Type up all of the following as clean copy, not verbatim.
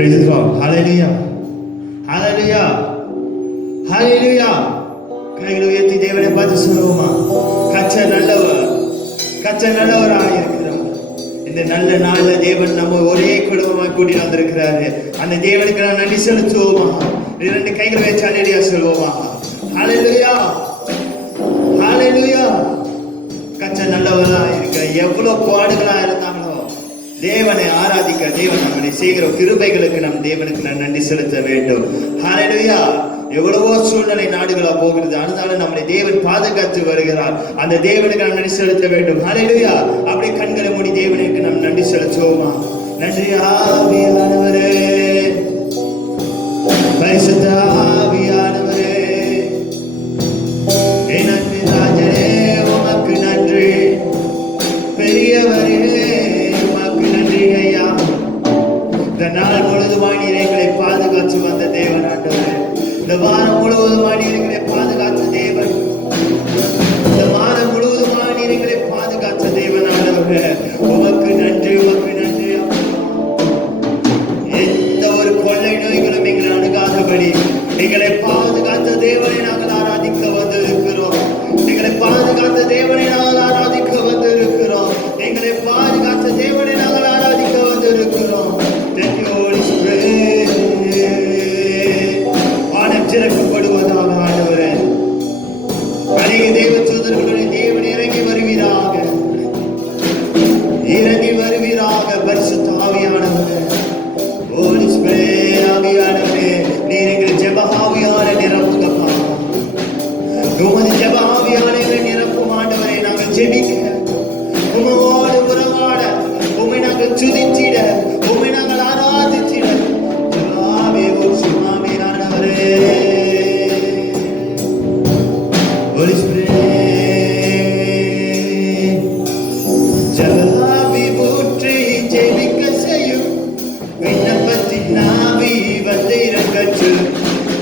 Praise the Lord. Hallelujah. Hallelujah. Hallelujah. கைகளை உயர்த்தி தேவனை பார்த்து சொல்லுவோமா? கர்த்தர் நல்லவர், கர்த்தர் நல்லவராக இருக்கிறார். இந்த நல்ல நாள்ல தேவன் நம்ம ஒரே குடும்பமாக கூட்டி வந்திருக்கிறாரு. அந்த தேவனுக்கு நான் நன்றி செலுத்துவோமா? இரண்டு கைகளை வச்சு ஹல்லேலூயா சொல்லுவோமா? ஹல்லேலூயா, ஹல்லேலூயா. கர்த்தர் நல்லவராக இருக்க எவ்வளவு பாடுகளா இருந்தாங்களோ தேவனை ஆராதிக்க தேவன் நம்மளை செய்கிற கிருபைகளுக்கு நம் தேவனுக்கு நான் நன்றி செலுத்த வேண்டும். ஹல்லேலூயா. எவ்வளவோ சூழ்நிலை நாடுகளா போகிறது, ஆனாலும் நம்மளை தேவன் பாதுகாத்து வருகிறார். அந்த தேவனுக்கு நாம் நன்றி செலுத்த வேண்டும். ஹல்லேலூயா. அப்படியே கண்களை மூடி தேவனுக்கு நாம் நன்றி செலுத்துவோமா? நன்றி ஆவியானவரே, பரிசுத்த ஆவியானவரே, என் அன்பு ராஜனே உமக்கு நன்றி. பெரியவரே உமக்கு நன்றி ஐயா. இந்த நாள் முழுதுமாய் நீர் எங்களை பாதுகாத்து வந்த தேவன் ஆண்டவரே. இந்த வாரம் முழுவதுமாய் நீர் எங்களை பாதுகாத்த தேவன். இந்த வாரம் முழுவதுமாய் நீர் எங்களை பாதுகாத்த தேவன் ஆண்டவரே. உமக்கு நன்றி, உமக்கு நன்றி. எந்த ஒரு கொள்ளை நோய்களும் எங்களை அணுகாதபடி எங்களை பாதுகாத்த தேவனை நாங்கள் ஆராதிக்க வந்திருக்கிறோம். எங்களை பாதுகாத்த தேவனை நாங்கள் ஆராதிக்க வந்திருக்கிறோம். எங்களை பாதுகாத்த தேவனை நாங்கள் ஆராதிக்க வந்திருக்கிறோம். Thank you Holy Spirit. வானம் திறக்கப்படுவதாக ஆண்டவரே. அநேக தேவ தூதர்களுடைய தேவன் இறங்கி வருவீராக, இறங்கி வருவீராக. பரிசுத்த ஆவியானவரே, Holy Spirit ஆவியானவரே, நீர் எங்களை ஜெப ஆவியால நிரப்புங்கப்பா. உமது ஜெப ஆவியால எங்களை நிரப்பும் ஆண்டவரே. நாங்கள் ஜெபிக்க, உமோடு உறவாட, உம்மை நாங்கள் துதித்திட, உம்மை நாங்கள் ஆராதித்திட ஜெபாவே ஆவியானவரே. Holy Spirit, ஜெபாவி ஊற்றி ஜெபிக்க செய்யும் விண்ணப்பத்தின் ஆவி வந்து இறங்கச்சு.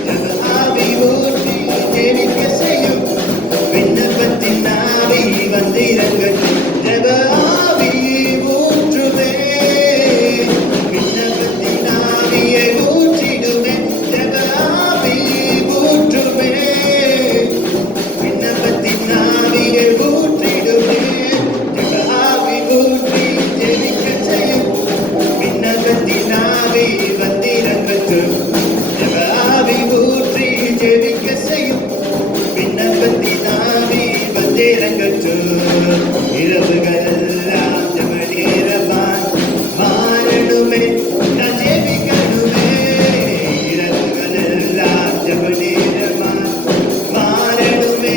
ஜெபாவி ஊற்றி ஜெபிக்க செய்யும் விண்ணப்பத்தின் ஆவி வந்து இறங்கச்சு. ஜெபாவி ஊற்றுமே, விண்ணப்பத்தின் ஆவியை ஊற்றிடுமே. ஜெபாவி ஊற்றுமே, விண்ணப்பத்தின் ஆவியை ஊற்றிடுமே. ஜெபாவி ஊற்றி ஜெபிக்க செய்யும் விண்ணப்பத்தின் ஆவி வந்து இறங்கச்சு. ஜெபாவி ஊற்றி ஜெபிக்க செய்யும் விண்ணப்பத்தின் ஆவி வந்து இறங்கச்சு. இரவுகளெல்லாம் ஜெப நேரமாய் மாறணுமே, நான் ஜெபிக்கணுமே. இரவுகளெல்லாம் ஜெப நேரமாய் மாறணுமே,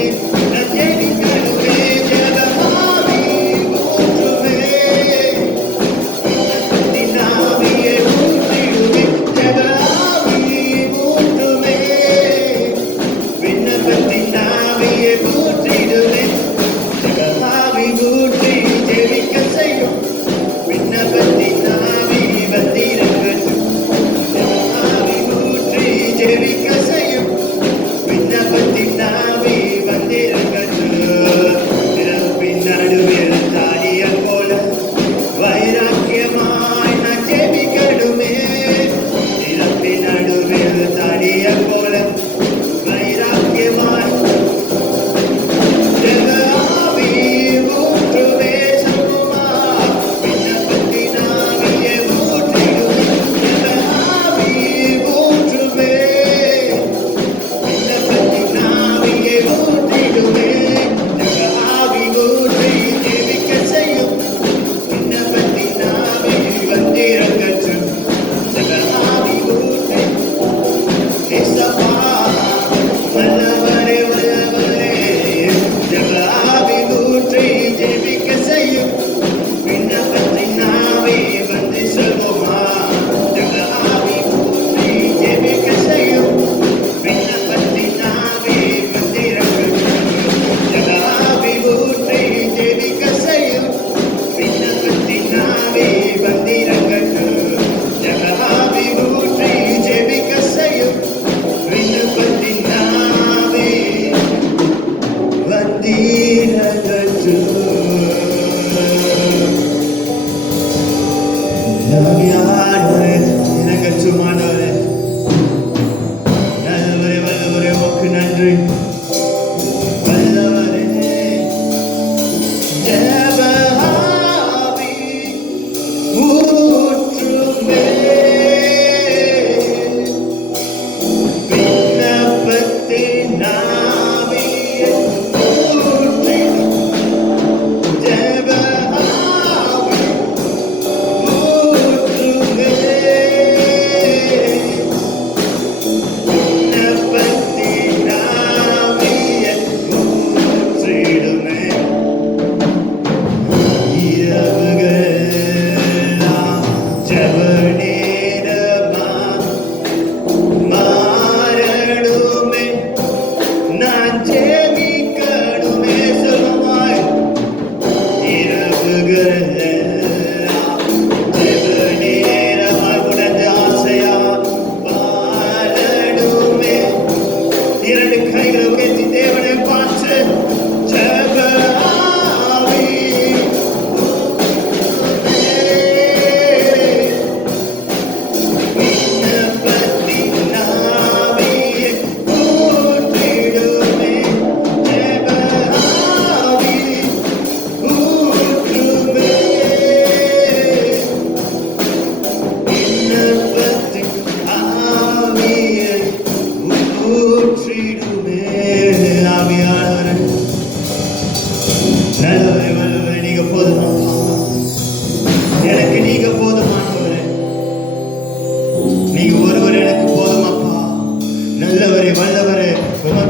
நான் ஜெபிக்கணுமே. ஜெபமாவி ஊற்றுமே, விண்ணப்பத்தின் ஆவியை ஊற்றிடுமே. ஜெபமாவி ஊற்றுமே, விண்ணப்பத்தின் ஆவியை ஊற்றிடுமே. ஜெபமாவி ஊற்றி ஜெபிக்க செய்யும் விண்ணப்பத்தின் ஆவி வந்து இறங்கட்டும். ஜெபமாவி ஊற்றி ஜெபிக்க செய்யும் விண்ணப்பத்தின் ஆவி வந்து இறங்கட்டும். நிரப்பின் நடுவில் தாடிய போல வைராக்கியமாய் நான் ஜெபிக்கணுமே. நிரப்பின் நடுவில் தாடிய போல வைராக்கியமாய் ஜெபமாவி ஊற்றுமே. சொல்லுமா, விண்ணப்பத்தின் ஆவியை ஊற்றிடுமே. ஜெபமாவி ஊற்றுமே, விண்ணப்பத்தின் ஆவியை ஊற்றிடுமே. ஜெபமாவி ஊற்றி ஜெபிக்க செய்யும் விண்ணப்பத்தின் ஆவி வந்து இறங்கட்டும். ஜெபமாவி ஊற்றி இயேசப்பா வல்லவரே, வல்லவரே. ஜெபமாவி ஊற்றி ஜெபிக்க செய்யும் விண்ணப்பத்தின் ஆவி வந்து சொல்லுமா. ஜெபமாவி ஊற்றி ஜெபிக்க செய்யும் விண்ணப்பத்தின் ஆவி வந்து இறங்கட்டும். ஜெபமாவி ஊற்றி ஜெபிக்க செய்யும் விண்ணப்பத்தின் ஆவி வந்து இறங்கட்டும். ஜெபமாவி ஊற்றி ஜெபிக்க செய்யும் விண்ணப்பத்தின் ஆவி வந்து இறங்கட்டும். ஆவியானவரே இறங்கட்டும்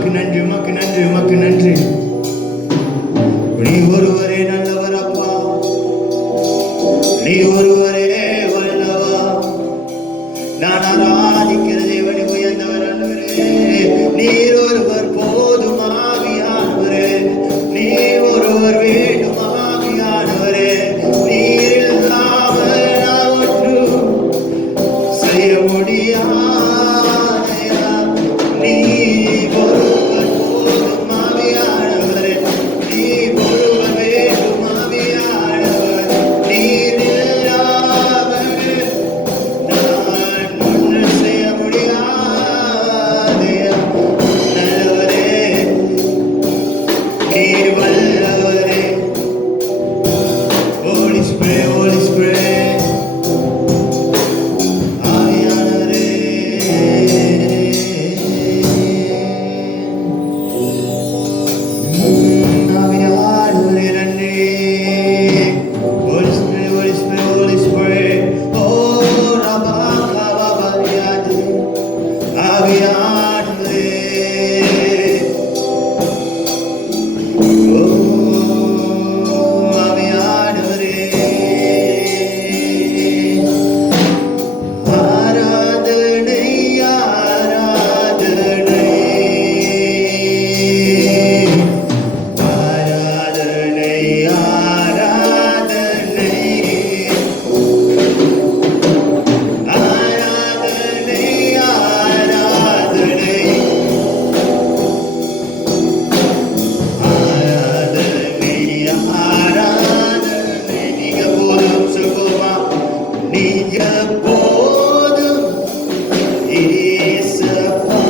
உமக்கு நன்றி, உமக்கு நன்றி, உமக்கு நன்றி. நீ ஒருவரே நல்லவர் அப்பா, நீ ஒருவரே வல்லவா. நான் ஆராதிக்கிற தேவனே உயர்ந்தவர் ஆண்டவரே. நீர் ஒருவர் போதும் ஆவியானவரே, நீர் ஒருவர் வேண்டும் ஆவியானவரே. நீர் இல்லாமல் நான் ஒன்றும் செய்ய முடியாதையா. நீ ஒருவர் போதும் ஆவியானவரே, நீ ஒருவர் வேண்டும் ஆவியானவர். நீர் இல்லாமல் நான் ஒன்றும் செய்ய முடியாதையா. நல்லவரே, நீர் வல்லவரே. Holy Spirit, Holy Spirit, ஆவியானவரே. ஆவியானவரே நன்றி. Holy Spirit, Holy Spirit, Holy Spirit. Oh, Rabba Kavavariyaji. ஆவியானவரே. Oh, ஆவியானவரே. ஆராதனை, ஆராதனை, ஆராதனை, ஆராதனை, ஆராதனை, ஆராதனை, ஆராதனை, ஆராதனை. நீங்க போதும் சொல்லுமா, நீங்க போதும் இயேசப்பா.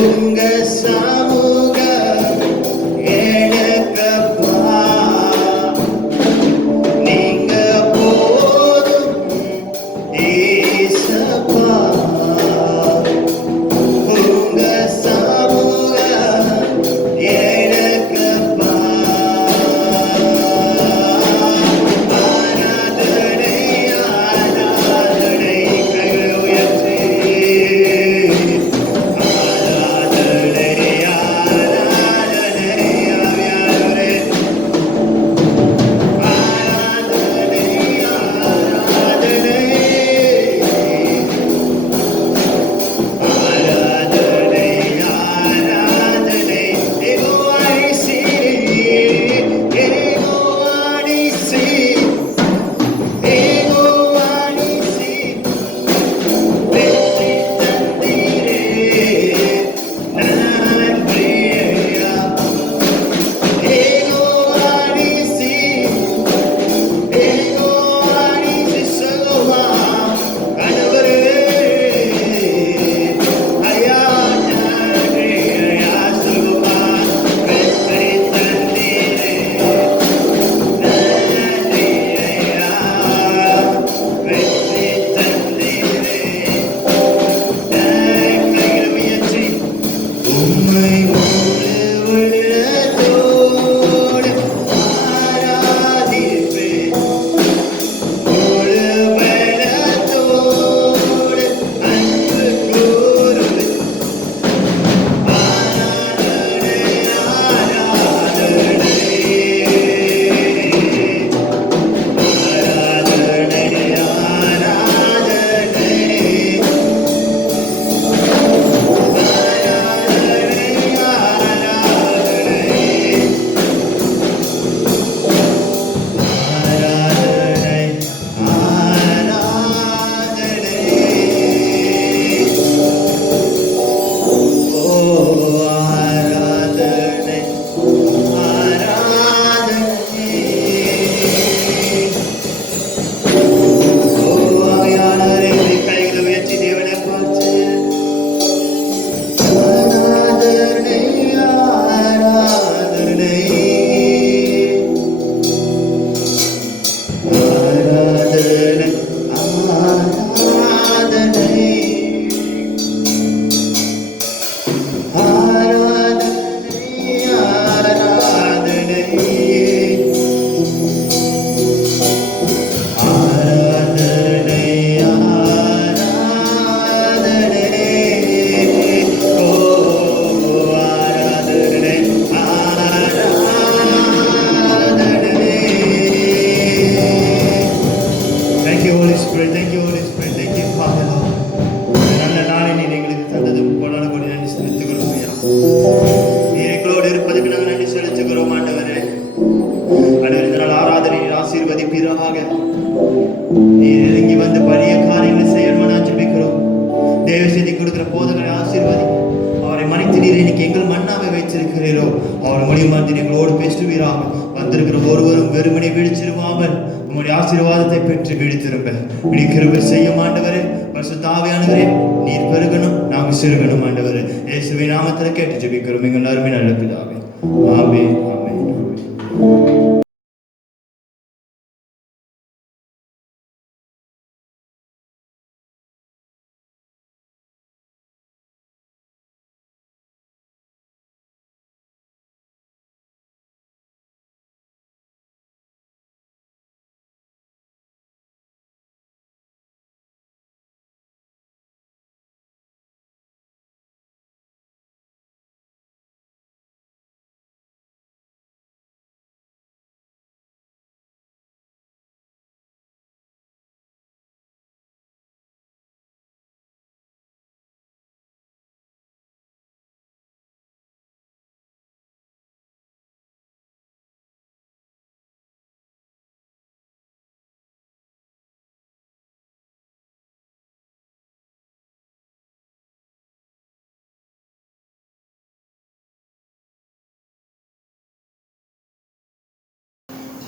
உங்க சமூகம் எனக்கப்பா. நீங்க போதும் இயேசப்பா. உங்க சமூகம் எனக்கப்பா. ஆராதனை, ஆராதனை, கைகளை உயர்த்தி. ஆராதனை, செய்தி கொடுக்கிற போதகரை ஆசீர்வதி. அவரை மறைத்து நீர் இன்னைக்கு எங்கள் மண்ணாவை வைத்திருக்கிறீரோ அவரை மொழிமாற்றி எங்களோடு பேசுவீராக. வந்திருக்கிற ஒருவரும் வெறுமனை வீழ்ச்சிருவாமல் உங்களுடைய ஆசீர்வாதத்தை பெற்று வீழ்த்திருப்ப இனி கிருபை செய்யும் ஆண்டவரே. பரிசுத்த ஆவியானவரே நீர் பெருகணும், நாங்கள் சிறுகணும் ஆண்டவரே. இயேசுவின் நாமத்தில் கேட்டு ஜெபிக்கிறோம் எங்கள் எல்லாருமே நல்ல பிதாவே. ஆமென், ஆமென், ஆமென்.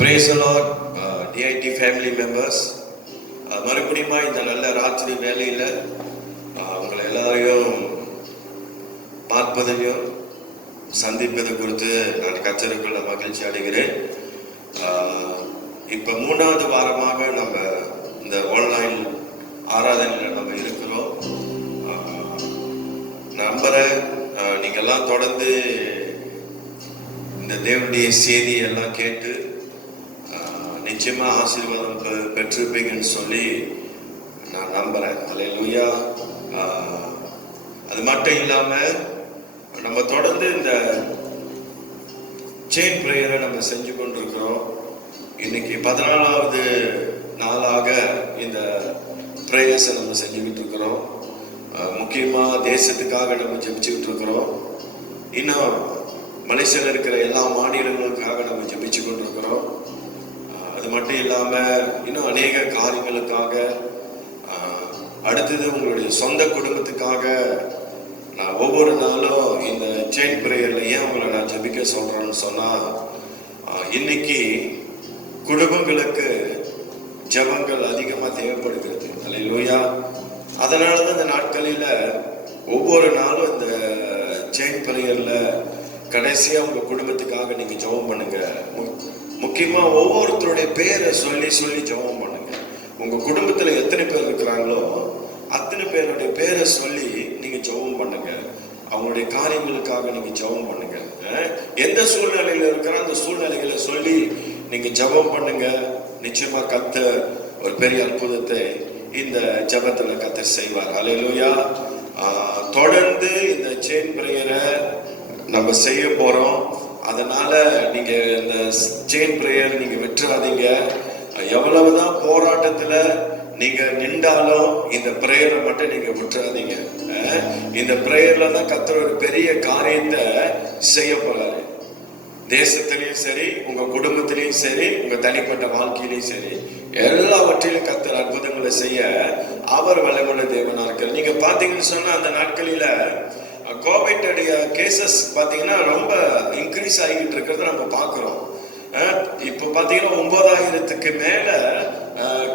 Praise the Lord, DIT family members. மறுபடியும் இந்த நல்ல ராத்திரி வேலையில் உங்களை எல்லாரையும் பார்ப்பதையும் சந்திப்பதை குறித்து நான் கர்த்தருக்குள்ள மகிழ்ச்சி அடைகிறேன். இப்போ 3வது வாரமாக நம்ம இந்த ஆன்லைன் ஆராதனையில் நம்ம இருக்கிறோம். நம்புறேன் நீங்கள்லாம் தொடர்ந்து இந்த தேவனுடைய செய்தியெல்லாம் கேட்டு நிச்சயமா ஆசீர்வாதம் பெற்றிருப்பீங்கன்னு சொல்லி நான் நம்புறேன். அல்லேலூயா. அது மட்டும் இல்லாம நம்ம தொடர்ந்து இந்த செயின் பிரேயரை நம்ம செஞ்சு கொண்டிருக்கிறோம். இன்னைக்கு 14வது நாளாக இந்த பிரேயர்ஸை நம்ம செஞ்சுக்கிட்டு இருக்கிறோம். முக்கியமா தேசத்துக்காக நம்ம ஜெபிச்சுக்கிட்டு இருக்கிறோம். இன்னும் மலேசியாவில் இருக்கிற எல்லா மாநிலங்களுக்காக நம்ம ஜெபிச்சு கொண்டிருக்கிறோம். அது மட்டும் இல்லாமல் இன்னும் அநேக காரியங்களுக்காக, அடுத்தது உங்களுடைய சொந்த குடும்பத்துக்காக நான் ஒவ்வொரு நாளும் இந்த செயின் பிரேயரில் ஏன் உங்களை நான் ஜெபிக்க சொல்கிறேன்னு சொன்னால், இன்னைக்கு குடும்பங்களுக்கு ஜெபங்கள் அதிகமாக தேவைப்படுகிறது. அல்லேலூயா. அதனால தான் இந்த நாட்களில் ஒவ்வொரு நாளும் இந்த செயின் பிரேயரில் கடைசியாக உங்கள் குடும்பத்துக்காக நீங்கள் ஜெபம் பண்ணுங்க. முக்கியமா ஒவ்வொருத்தருடைய பேரை சொல்லி சொல்லி ஜெபம் பண்ணுங்க. உங்க குடும்பத்துல எத்தனை பேர் இருக்கிறாங்களோ அத்தனை பேருடைய பேரை சொல்லி நீங்க ஜெபம் பண்ணுங்க. அவங்களுடைய காரியங்களுக்காக நீங்க ஜெபம் பண்ணுங்க. எந்த சூழ்நிலையில இருக்கிற அந்த சூழ்நிலைகளை சொல்லி நீங்க ஜெபம் பண்ணுங்க. நிச்சயமா கர்த்தர் ஒரு பெரிய அற்புதத்தை இந்த ஜெபத்துல கர்த்தர் செய்வார். அல்லேலூயா. தொடர்ந்து இந்த செயின் பிரேயரை நம்ம செய்ய போறோம். அதனால நீங்க இந்த செயின் பிரேயர் நீங்க விட்டுறாதீங்க. எவ்வளவுதான் போராட்டத்துல நீங்க நின்றாலும் இந்த பிரேயரை மட்டும் நீங்க விட்டுறாதீங்க. இந்த பிரேயர்ல தான் கர்த்தர் ஒரு பெரிய காரியத்தை செய்ய போறாரு. தேசத்திலையும் சரி, உங்க குடும்பத்திலையும் சரி, உங்க தனிப்பட்ட வாழ்க்கையிலையும் சரி, எல்லாவற்றிலும் கர்த்தர் அற்புதங்களை செய்ய அவர் வல்லமையுள்ள தேவனா இருக்கிறார். நீங்க பாத்தீங்கன்னு சொன்னா அந்த நாட்களில கோவிட் கேசஸ் பார்த்தீங்கன்னா ரொம்ப இன்க்ரீஸ் ஆகிட்டு இருக்கிறத நம்ம பார்க்குறோம். இப்போ பார்த்தீங்கன்னா 9,000க்கு மேலே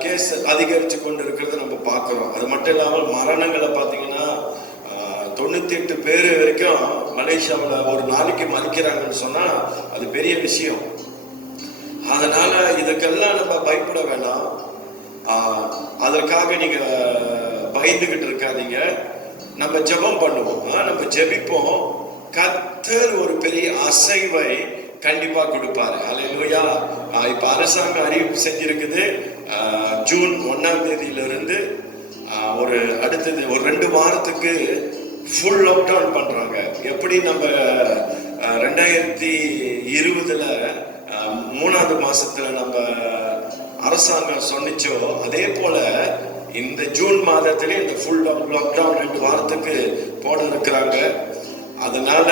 கேஸ் அதிகரித்து கொண்டு இருக்கிறத நம்ம பார்க்குறோம். அது மட்டும் இல்லாமல் மரணங்களை பார்த்தீங்கன்னா 98 பேர் வரைக்கும் மலேசியாவில் ஒரு நாளைக்கு மறிக்கிறாங்கன்னு சொன்னால் அது பெரிய விஷயம். அதனால இதுக்கெல்லாம் நம்ம பயப்பட வேணாம். அதற்காக நீங்கள் பயந்துகிட்டு இருக்காதீங்க. நம்ம ஜெபம் பண்ணுவோம், நம்ம ஜெபிப்போம். கர்த்தர் ஒரு பெரிய அசைவை கண்டிப்பா கொடுப்பாரு. அல்லேலூயா. இப்ப அரசாங்கம் அறிவிப்பு செஞ்சிருக்குது, ஜூன் 1ஆம் தேதியிலிருந்து ஒரு அடுத்தது ஒரு 2 வாரத்துக்கு ஃபுல் லாக்டவுன் பண்றாங்க. எப்படி நம்ம 2020ல 3வது மாசத்துல நம்ம அரசாங்கம் சொன்னிச்சோ அதே போல இந்த ஜூன் மாதத்திலே இந்த ஃபுல் லாக்டவுன் 2 வாரத்துக்கு போட இருக்கிறாங்க. அதனால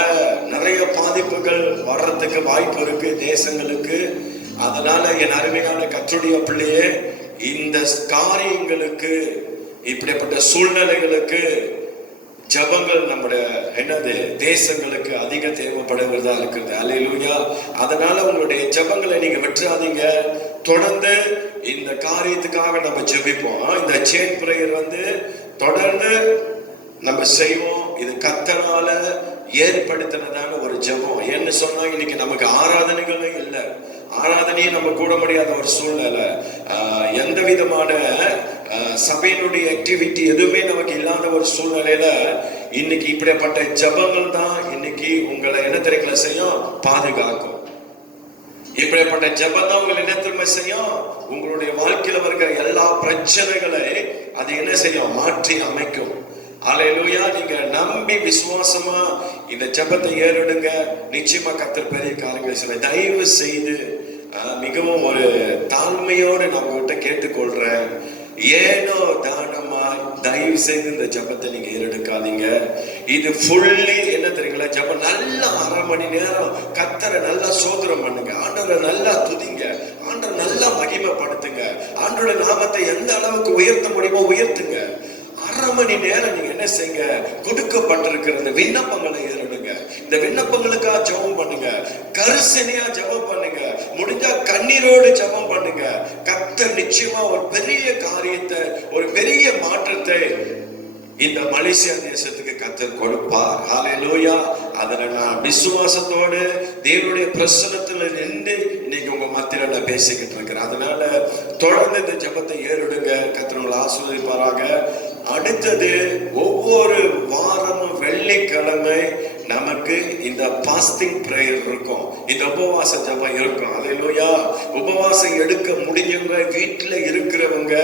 நிறைய பாதிப்புகள் வர்றதுக்கு வாய்ப்பு இருக்கு தேசங்களுக்கு. அதனால என் அருமையான கர்த்தருடைய பிள்ளையே, இந்த காரியங்களுக்கு, இப்படிப்பட்ட சூழ்நிலைகளுக்கு ஜபங்கள் நம்முடைய என்னது தேசங்களுக்கு அதிக தேவைப்படுகிறதா இருக்குது. அல்லேலூயா. அதனால உங்களுடைய ஜபங்களை நீங்க விட்டுறாதீங்க. தொடர்ந்து இந்த காரியத்துக்காக நம்ம ஜெபிப்போம். இந்த செயின் பிரேயர் தொடர்ந்து நம்ம செய்வோம். இது கர்த்தரால ஏற்படுத்தினதான ஒரு ஜெபம். என்ன சொன்னா இன்னைக்கு நமக்கு ஆராதனைகளே இல்லை. ஆராதனையை நம்ம கூட முடியாத ஒரு சூழ்நிலை. எந்த விதமான சபையினுடைய ஆக்டிவிட்டி எதுவுமே நமக்கு இல்லாத ஒரு சூழ்நிலையில இன்னைக்கு இப்படிப்பட்ட ஜபங்கள் தான் இன்னைக்கு உங்களை என்ன தெரியுங்களா செய்யும்? பாதுகாக்கும். இப்படிப்பட்ட ஜபம் தான் உங்களை என்ன திரும்ப செய்யும்? உங்களுடைய வாழ்க்கையில வருகிற எல்லா பிரச்சனைகளை அது என்ன செய்யும்? மாற்றி அமைக்கும். அல்லேலூயா. நீங்க நம்பி விசுவாசமா இந்த ஜபத்தை ஏறிடுங்க. நிச்சயமா கர்த்தர் பெரிய காரியங்களை செய்ய. தயவு செய்து மிகவும் ஒரு தாழ்மையோடு நான் உங்ககிட்ட கேட்டுக்கொள்றேன். ஏனோ தானமா தயவு செய்து இந்த ஜபத்தை நீங்க ஏறெடுக்காதீங்க. இது ஃபுல்லி என்ன தெரியுங்களா? ஜபம் நல்லா 1/2 மணி நேரம் கர்த்தரை நல்லா சோதனம் பண்ணுங்க. ஆண்டவரை நல்லா துதிங்க. ஆண்டவரை நல்லா மகிமைப்படுத்துங்க. ஆண்டவருடைய நாமத்தை எந்த அளவுக்கு உயர்த்த முடியுமோ உயர்த்துங்க. 1/2 மணி நேரம் நீங்க என்ன செய்யுங்க? கொடுக்கப்பட்டிருக்கிற இந்த விண்ணப்பங்களை ஏறிடுங்க. இந்த விண்ணப்பங்களுக்காக ஜெபம் பண்ணுங்க. கரிசனையா ஜெபம் பண்ணுங்க. முடிஞ்சா கண்ணீரோடு ஜெபம் பண்ணுங்க. கர்த்தர் நிச்சயமா ஒரு பெரிய காரியத்தை, ஒரு பெரிய மாற்றத்தை இந்த மலேசியா தேசத்துக்கு கர்த்தர் கொடுப்பார். ஹல்லேலூயா. அதனை நான் விசுவாசத்தோடு தேவனுடைய பிரசன்னத்துல நின்று இன்னைக்கு உங்க மத்தியில நான் பேசிக்கிட்டு இருக்கிறேன். அதனால தொடர்ந்து இந்த ஜெபத்தை ஏறிடுங்க. கர்த்தர் உங்களை ஆசீர்வதிப்பாராக. அடுத்தது ஒவ்வொரு வாரமும் வெள்ளிக்கிழமை நமக்கு இந்த பாஸ்டிங் பிரேயர் இருக்கும். இந்த உபவாச ஜபம் இருக்கும். அல்லேலூயா. உபவாசம் எடுக்க முடிஞ்சவங்க, வீட்டுல இருக்கிறவங்க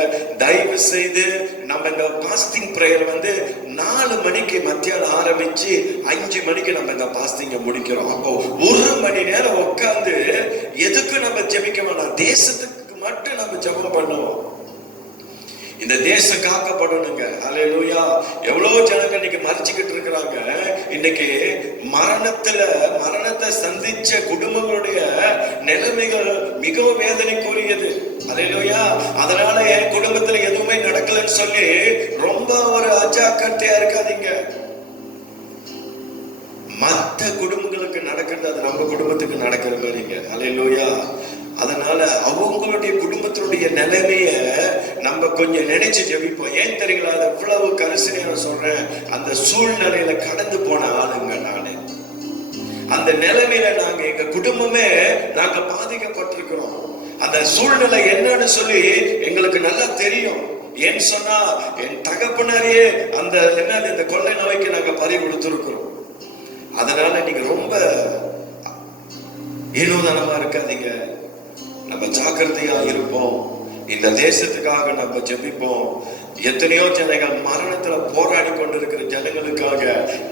தயவு செய்து நம்ம இந்த பாஸ்டிங் பிரேயர் 4 மணிக்கு மத்தியானம் ஆரம்பிச்சு 5 மணிக்கு நம்ம இந்த பாஸ்டிங்க முடிக்கிறோம். அப்போ 1 மணி நேரம் உட்கார்ந்து எதுக்கு நம்ம ஜெபிக்க வேண்டாம், தேசத்துக்கு மட்டும் நம்ம ஜெபம் பண்ணுவோம். இந்த தேசம் காக்கப்படணுங்க. அல்லேலூயா. எவ்வளவு ஜனங்க இன்னைக்கு மறிச்சுக்கிட்டு இருக்கிறாங்க. இன்னைக்கு மரணத்தை சந்திச்ச குடும்பங்களுடைய நிலைமைகள் மிகவும் வேதனைக்குரியது. அல்லேலூயா. அதனால என் குடும்பத்துல எதுவுமே நடக்கலன்னு சொல்லி ரொம்ப ஒரு அஜாக்கிரதையா இருக்காதீங்க. மற்ற குடும்பங்களுக்கு நடக்கிறது அது நம்ம குடும்பத்துக்கு நடக்கிற மாதிரிங்க. அல்லேலூயா. அதனால அவங்களுடைய குடும்பத்தினுடைய நிலைமைய நம்ம கொஞ்சம் நினைச்சு ஜெபிப்போம். ஏன் தெரியுங்களா? அது எவ்வளவு கரிசனையா சொல்றேன். அந்த சூழ்நிலையில கடந்து போன ஆளுங்க நானு. அந்த நிலைமையில நாங்க எங்க குடும்பமே நாங்க பாதிக்கப்பட்டிருக்கிறோம். அந்த சூழ்நிலை என்னன்னு சொல்லி எங்களுக்கு நல்லா தெரியும். ஏன்னு சொன்னா என் தகப்பனாரையே இந்த கொள்ளை நோய்க்கு நாங்க பறி கொடுத்திருக்கிறோம். அதனால நீங்க ரொம்ப ஏனோதானமா இருக்காதீங்க. நம்ம ஜாக்கிரதையா இருப்போம். இந்த தேசத்துக்காக நம்ம ஜெபிப்போம். எத்தனையோ ஜனங்கள் மரணத்துல போராடி கொண்டிருக்கிற ஜனங்களுக்காக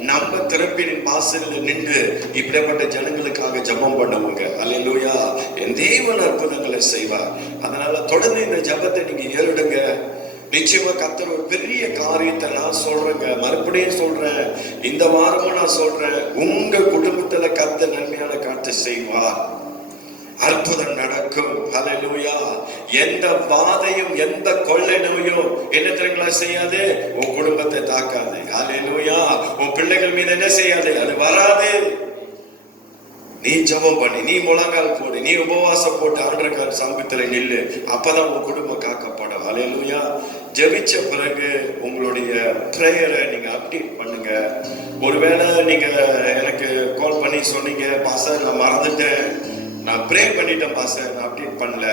நம்ம திறப்பின் வாசலில் நின்று இப்படிப்பட்ட ஜனங்களுக்காக ஜெபம் பண்ணுவோங்க. அல்லேலூயா. என் தேவன் அற்புதங்களை செய்வார். அதனால தொடர்ந்து இந்த ஜெபத்தை நீங்க ஏறிடுங்க. நிச்சயமா கர்த்தர் ஒரு பெரிய காரியத்தை நான் சொல்றேங்க. மறுபடியும் சொல்றேன், இந்த வாரமும் நான் சொல்றேன், உங்க குடும்பத்துல கர்த்தர் நன்மையான காரியத்தை செய்வார். அற்புதம் நடக்கும். ஹல்லேலூயா. எந்த வாதையும் எந்த கொள்ளை நோயும் என்ன தெரியுங்களா செய்யாது? உன் குடும்பத்தை தாக்காது. ஹல்லேலூயா. உன் பிள்ளைகள் மீது என்ன செய்யாது? அது வராது. நீ ஜெபம் பண்ணி, நீ முழங்கால் போடு, நீ உபவாசம் போட்டு ஆண்டவர் சமூகத்துல நில்லு. அப்பதான் உன் குடும்பம் காக்கப்படும். ஹல்லேலூயா. ஜெபிச்ச பிறகு உங்களுடைய பிரேயரை நீங்க அப்டேட் பண்ணுங்க. ஒருவேளை நீங்க எனக்கு கால் பண்ணி சொன்னீங்க, பாஸ்டர் நான் மறந்துட்டேன், நான் ப்ரே பண்ணிட்டேன் பாஸ்டர், நான் அப்டேட் பண்ணல.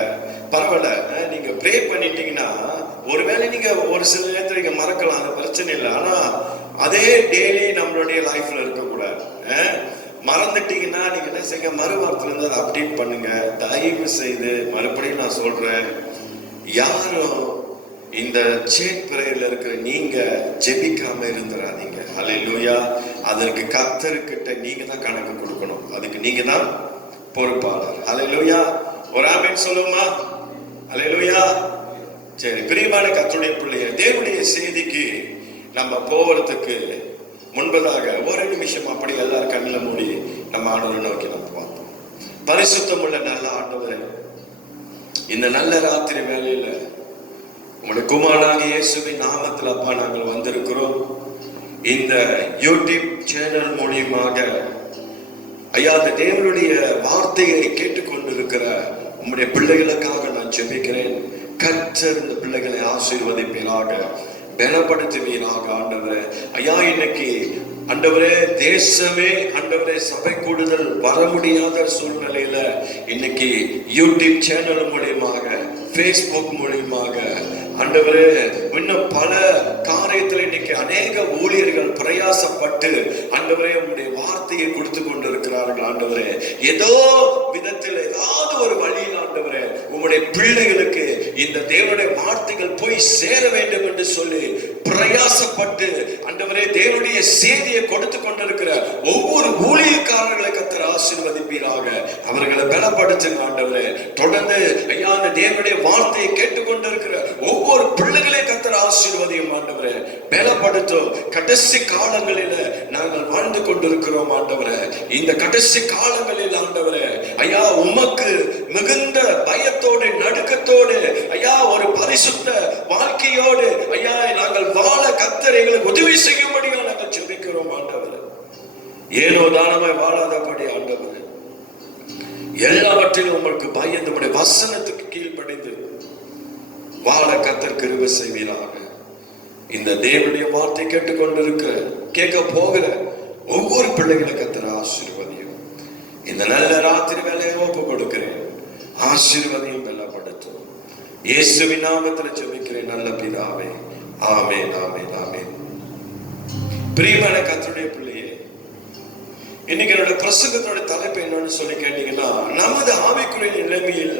பரவாயில்ல. நீங்க ப்ரே பண்ணிட்டீங்கன்னா ஒருவேளை நீங்க ஒரு சில நேரத்தில் நீங்க மறக்கலாம், அது பிரச்சனை இல்லை. ஆனா அதே டெய்லி நம்மளுடைய லைஃப்ல இருக்கக்கூடாது. மறந்துட்டீங்கன்னா நீங்க என்ன செய்ய, மறுவாரத்துல இருந்து அதை அப்டேட் பண்ணுங்க. தயவு செய்து மறுபடியும் நான் சொல்றேன், யாரும் இந்த சேட் பிரேயர்ல இருக்கிற நீங்க ஜெபிக்காம இருந்துடாதீங்க. அல்லேலூயா. அதற்கு கர்த்தர்கிட்ட நீங்க தான் கணக்கு கொடுக்கணும். அதுக்கு நீங்க தான் பொறுப்பாளர். அல்லேலூயா. ஒரு ஆமென் சொல்லுமா? அல்லேலூயா. சரி, பிரியமான கர்த்தருடைய பிள்ளையே, தேவனுடைய செய்திக்கு நம்ம போவதுக்கு முன்பதாக ஒரு நிமிஷம் அப்படி எல்லாரும் கண்ணில மூடி நம்ம ஆண்டவரை நோக்கி நம்ம பார்ப்போம். பரிசுத்தம் உள்ள நல்ல ஆண்டவரே, இந்த நல்ல ராத்திரி வேளையில உங்களுடைய குமாரனாகிய இயேசுவின் நாமத்தில் அப்பா நாங்கள் வந்திருக்கிறோம். இந்த யூடியூப் சேனல் மூலியமாக ஐயா அந்த தேவனுடைய வார்த்தையை கேட்டுக்கொண்டிருக்கிற உம்முடைய பிள்ளைகளுக்காக நான் ஜெபிக்கிறேன். கர்த்தர் இந்த பிள்ளைகளை ஆசீர்வதிப்பீராக, பலப்படுத்துவீராக. ஆண்டவரே ஐயா, இன்னைக்கு ஆண்டவரே தேசமே ஆண்டவரே சபை கூடுதல் வர முடியாத சூழ்நிலையில இன்னைக்கு யூடியூப் சேனல் மூலியமாக, Facebook மூலியமாக ஆண்டவரே இன்னும் பல காரியத்தில் இன்னைக்கு அநேக ஊழியர்கள் பிரயாசப்பட்டு ஆண்டவரே உங்களுடைய வார்த்தையை கொடுத்து கொண்டு இருக்கிறார்கள். ஆண்டவரே ஏதோ விதத்தில் ஏதாவது ஒரு வழியில் ஆண்டவரே உங்களுடைய பிள்ளைகளுக்கு இந்த தேவனுடைய வார்த்தைகள் போய் சேர வேண்டும் என்று சொல்லி பிரயாசப்பட்டு ஆண்டவரே தேவனுடைய செய்தியை கொடுத்து கொண்டிருக்கிற ஒவ்வொரு ஊழியக்காரர்களை கர்த்தர் ஆசீர்வதிப்பீராக, அவர்களை பலப்படுத்துங்க. ஆண்டவரே தொடர்ந்து ஐயா அந்த தேவனுடைய வார்த்தையை கேட்டுக்கொண்டிருக்கிற ஒவ்வொரு பிள்ளைகளை கர்த்தர் ஆசீர்வதியும். ஆண்டவரே பலப்படுத்தும். கடைசி காலங்களில நாங்கள் வாழ்ந்து கொண்டிருக்கிறோம். ஆண்டவரே இந்த கடைசி காலங்களில் ஆண்டவரே ஐயா உமக்கு மிகுந்த பயத்தோடு நடுக்கத்தோடு ஐயா ஒரு பரிசுத்த வாழ்க்கையோடு ஐயா நாங்கள் வாழ கர்த்தர் எங்களுக்கு உதவி செய்யும்படியா நாங்கள் ஜெபிக்கிறோம். ஆண்டவரே ஏனோ தானமாய் வாழாதபடி ஆண்டவரே எல்லாவற்றிலும் உங்களுக்கு பயந்து வசனத்துக்கு கீழ்ப்படிந்து வாழ கர்த்தர் கிருபை செய்வீராக. இந்த தேவனுடைய வார்த்தை கேட்டுக்கொண்டிருக்கிற கேட்க போகிற ஒவ்வொரு பிள்ளைகளை கர்த்தர் ஆசீர்வதியும். இந்த நல்ல ராத்திரி வேலையை ஒப்பு கொடுக்கிறேன். ஆசீர்வதியும் பலப்படுத்தும். இயேசுவின் நாமத்தில் ஜெபிக்கிறேன் நல்ல பிதாவே, ஆமென், ஆமென், ஆமென். பிரியமான கர்த்தருடைய பிள்ளையே, இன்னைக்கு என்னோட பிரசங்கத்தோட தலைப்பு என்னன்னு சொல்லி கேட்டீங்கன்னா, நமது ஆவிக்குரிய நிலைமையில்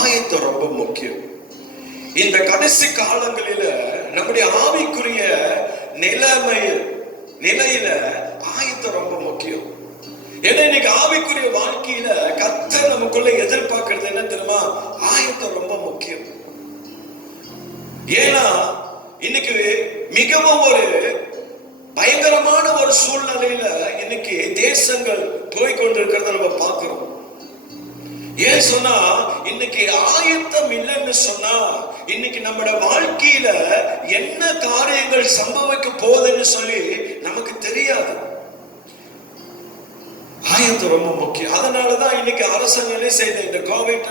ஆயத்தம் ரொம்ப முக்கியம். இந்த கடைசி காலங்களில நம்முடைய ஆவிக்குரிய நிலையில ஆயத்தம் ரொம்ப முக்கியம். ஏன்னா இன்னைக்கு ஆவிக்குரிய வாழ்க்கையில கர்த்தர் நமக்குள்ள எதிர்பார்க்கிறது என்ன தெரியுமா? ஆயத்தம் ரொம்ப முக்கியம். ஏன்னா இன்னைக்கு மிகவும் ஒரு பயங்கரமான ஒரு சூழ்நிலையில இன்னைக்கு தேசங்கள் போய்கொண்டிருக்கிறத நம்ம பார்க்கிறோம். ஏன் சொன்னா இன்னைக்கு ஆயத்தம் இல்லைன்னு சொன்னா இன்னைக்கு நம்மட வாழ்க்கையில என்ன காரியங்கள் சம்பவிக்க போகுதுன்னு சொல்லி நமக்கு தெரியாது. ஆயத்தம் ரொம்ப முக்கியம். அதனாலதான் இன்னைக்கு அரசாங்கம் செய்த இந்த கோவிட்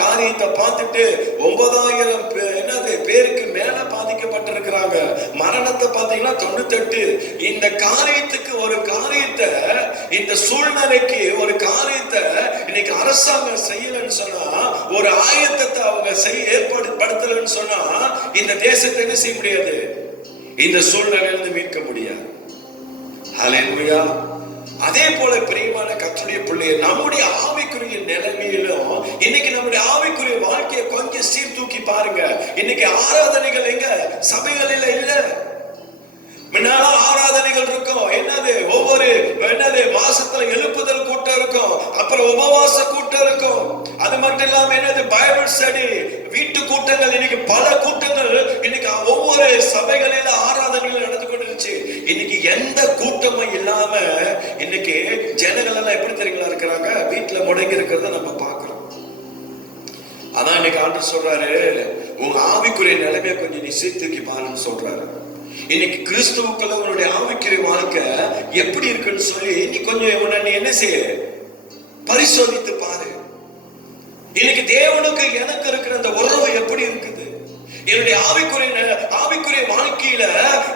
காரியத்தை பார்த்துட்டு 9,000 பேருக்கு மேல பாதிக்கப்பட்டிருக்கிறாங்க. மரணத்தை பார்த்தீங்கன்னா 98. இந்த காரியத்துக்கு ஒரு காரியத்தை, இந்த சூழ்நிலைக்கு ஒரு காரியத்தை இன்னைக்கு அரசாங்கம் செய்யலன்னு சொன்னா, ஒரு ஆயத்தத்தை அவங்க ஏற்படுத்தலன்னு சொன்னா இந்த தேசத்தை என்ன செய்ய முடியாது? இந்த சூழ்நிலையிலிருந்து மீட்க முடியாது. ஹல்லேலூயா. அதே போல பிரியமான கர்த்தருடைய பிள்ளையே, நம்முடைய ஆவிக்குரிய நிலைமையிலும் இன்னைக்கு நம்முடைய ஆவிக்குரிய வாழ்க்கையை கொஞ்சம் சீர்தூக்கி பாருங்க. இன்னைக்கு ஆராதனைகள் எங்க சபைகளில இல்ல. முன்னால ஆராதனைகள் இருக்கும். ஒவ்வொரு மாசத்துல எழுப்புதல் கூட்டம் இருக்கும், அப்புறம் உபவாச கூட்டம் இருக்கும். அது மட்டும் இல்லாம பைபிள் ஸ்டடி வீட்டு கூட்டங்கள், இன்னைக்கு பல கூட்டங்கள் இன்னைக்கு ஒவ்வொரு சபைகளில ஆராதனைகள் நடந்து கொண்டிருச்சு. இன்னைக்கு எந்த கூட்டமும் இல்லாம இன்னைக்கு ஜனங்கள் எல்லாம் எப்படி தெரியுங்களா இருக்கிறாங்க? வீட்டுல முடங்கி இருக்கிறத நம்ம பார்க்கிறோம். அதான் இன்னைக்கு ஆண்டவர் சொல்றாரு, உங்க ஆவிக்குரிய நிலைமையை கொஞ்சம் நீ சீர்தூக்கி பாருன்னு சொல்றாரு. இன்னைக்கு கிறிஸ்துவுக்குள்ள உன்னுடைய ஆவிக்குரிய வாழ்க்கை எப்படி இருக்குன்னு சொல்லி நீ கொஞ்சம் நீ என்ன செய்ய பரிசோதித்து பாரு. இன்னைக்கு தேவனுக்கு எனக்கு இருக்கிற அந்த உறவு எப்படி இருக்குது? என்னுடைய ஆவிக்குரிய வாழ்க்கையில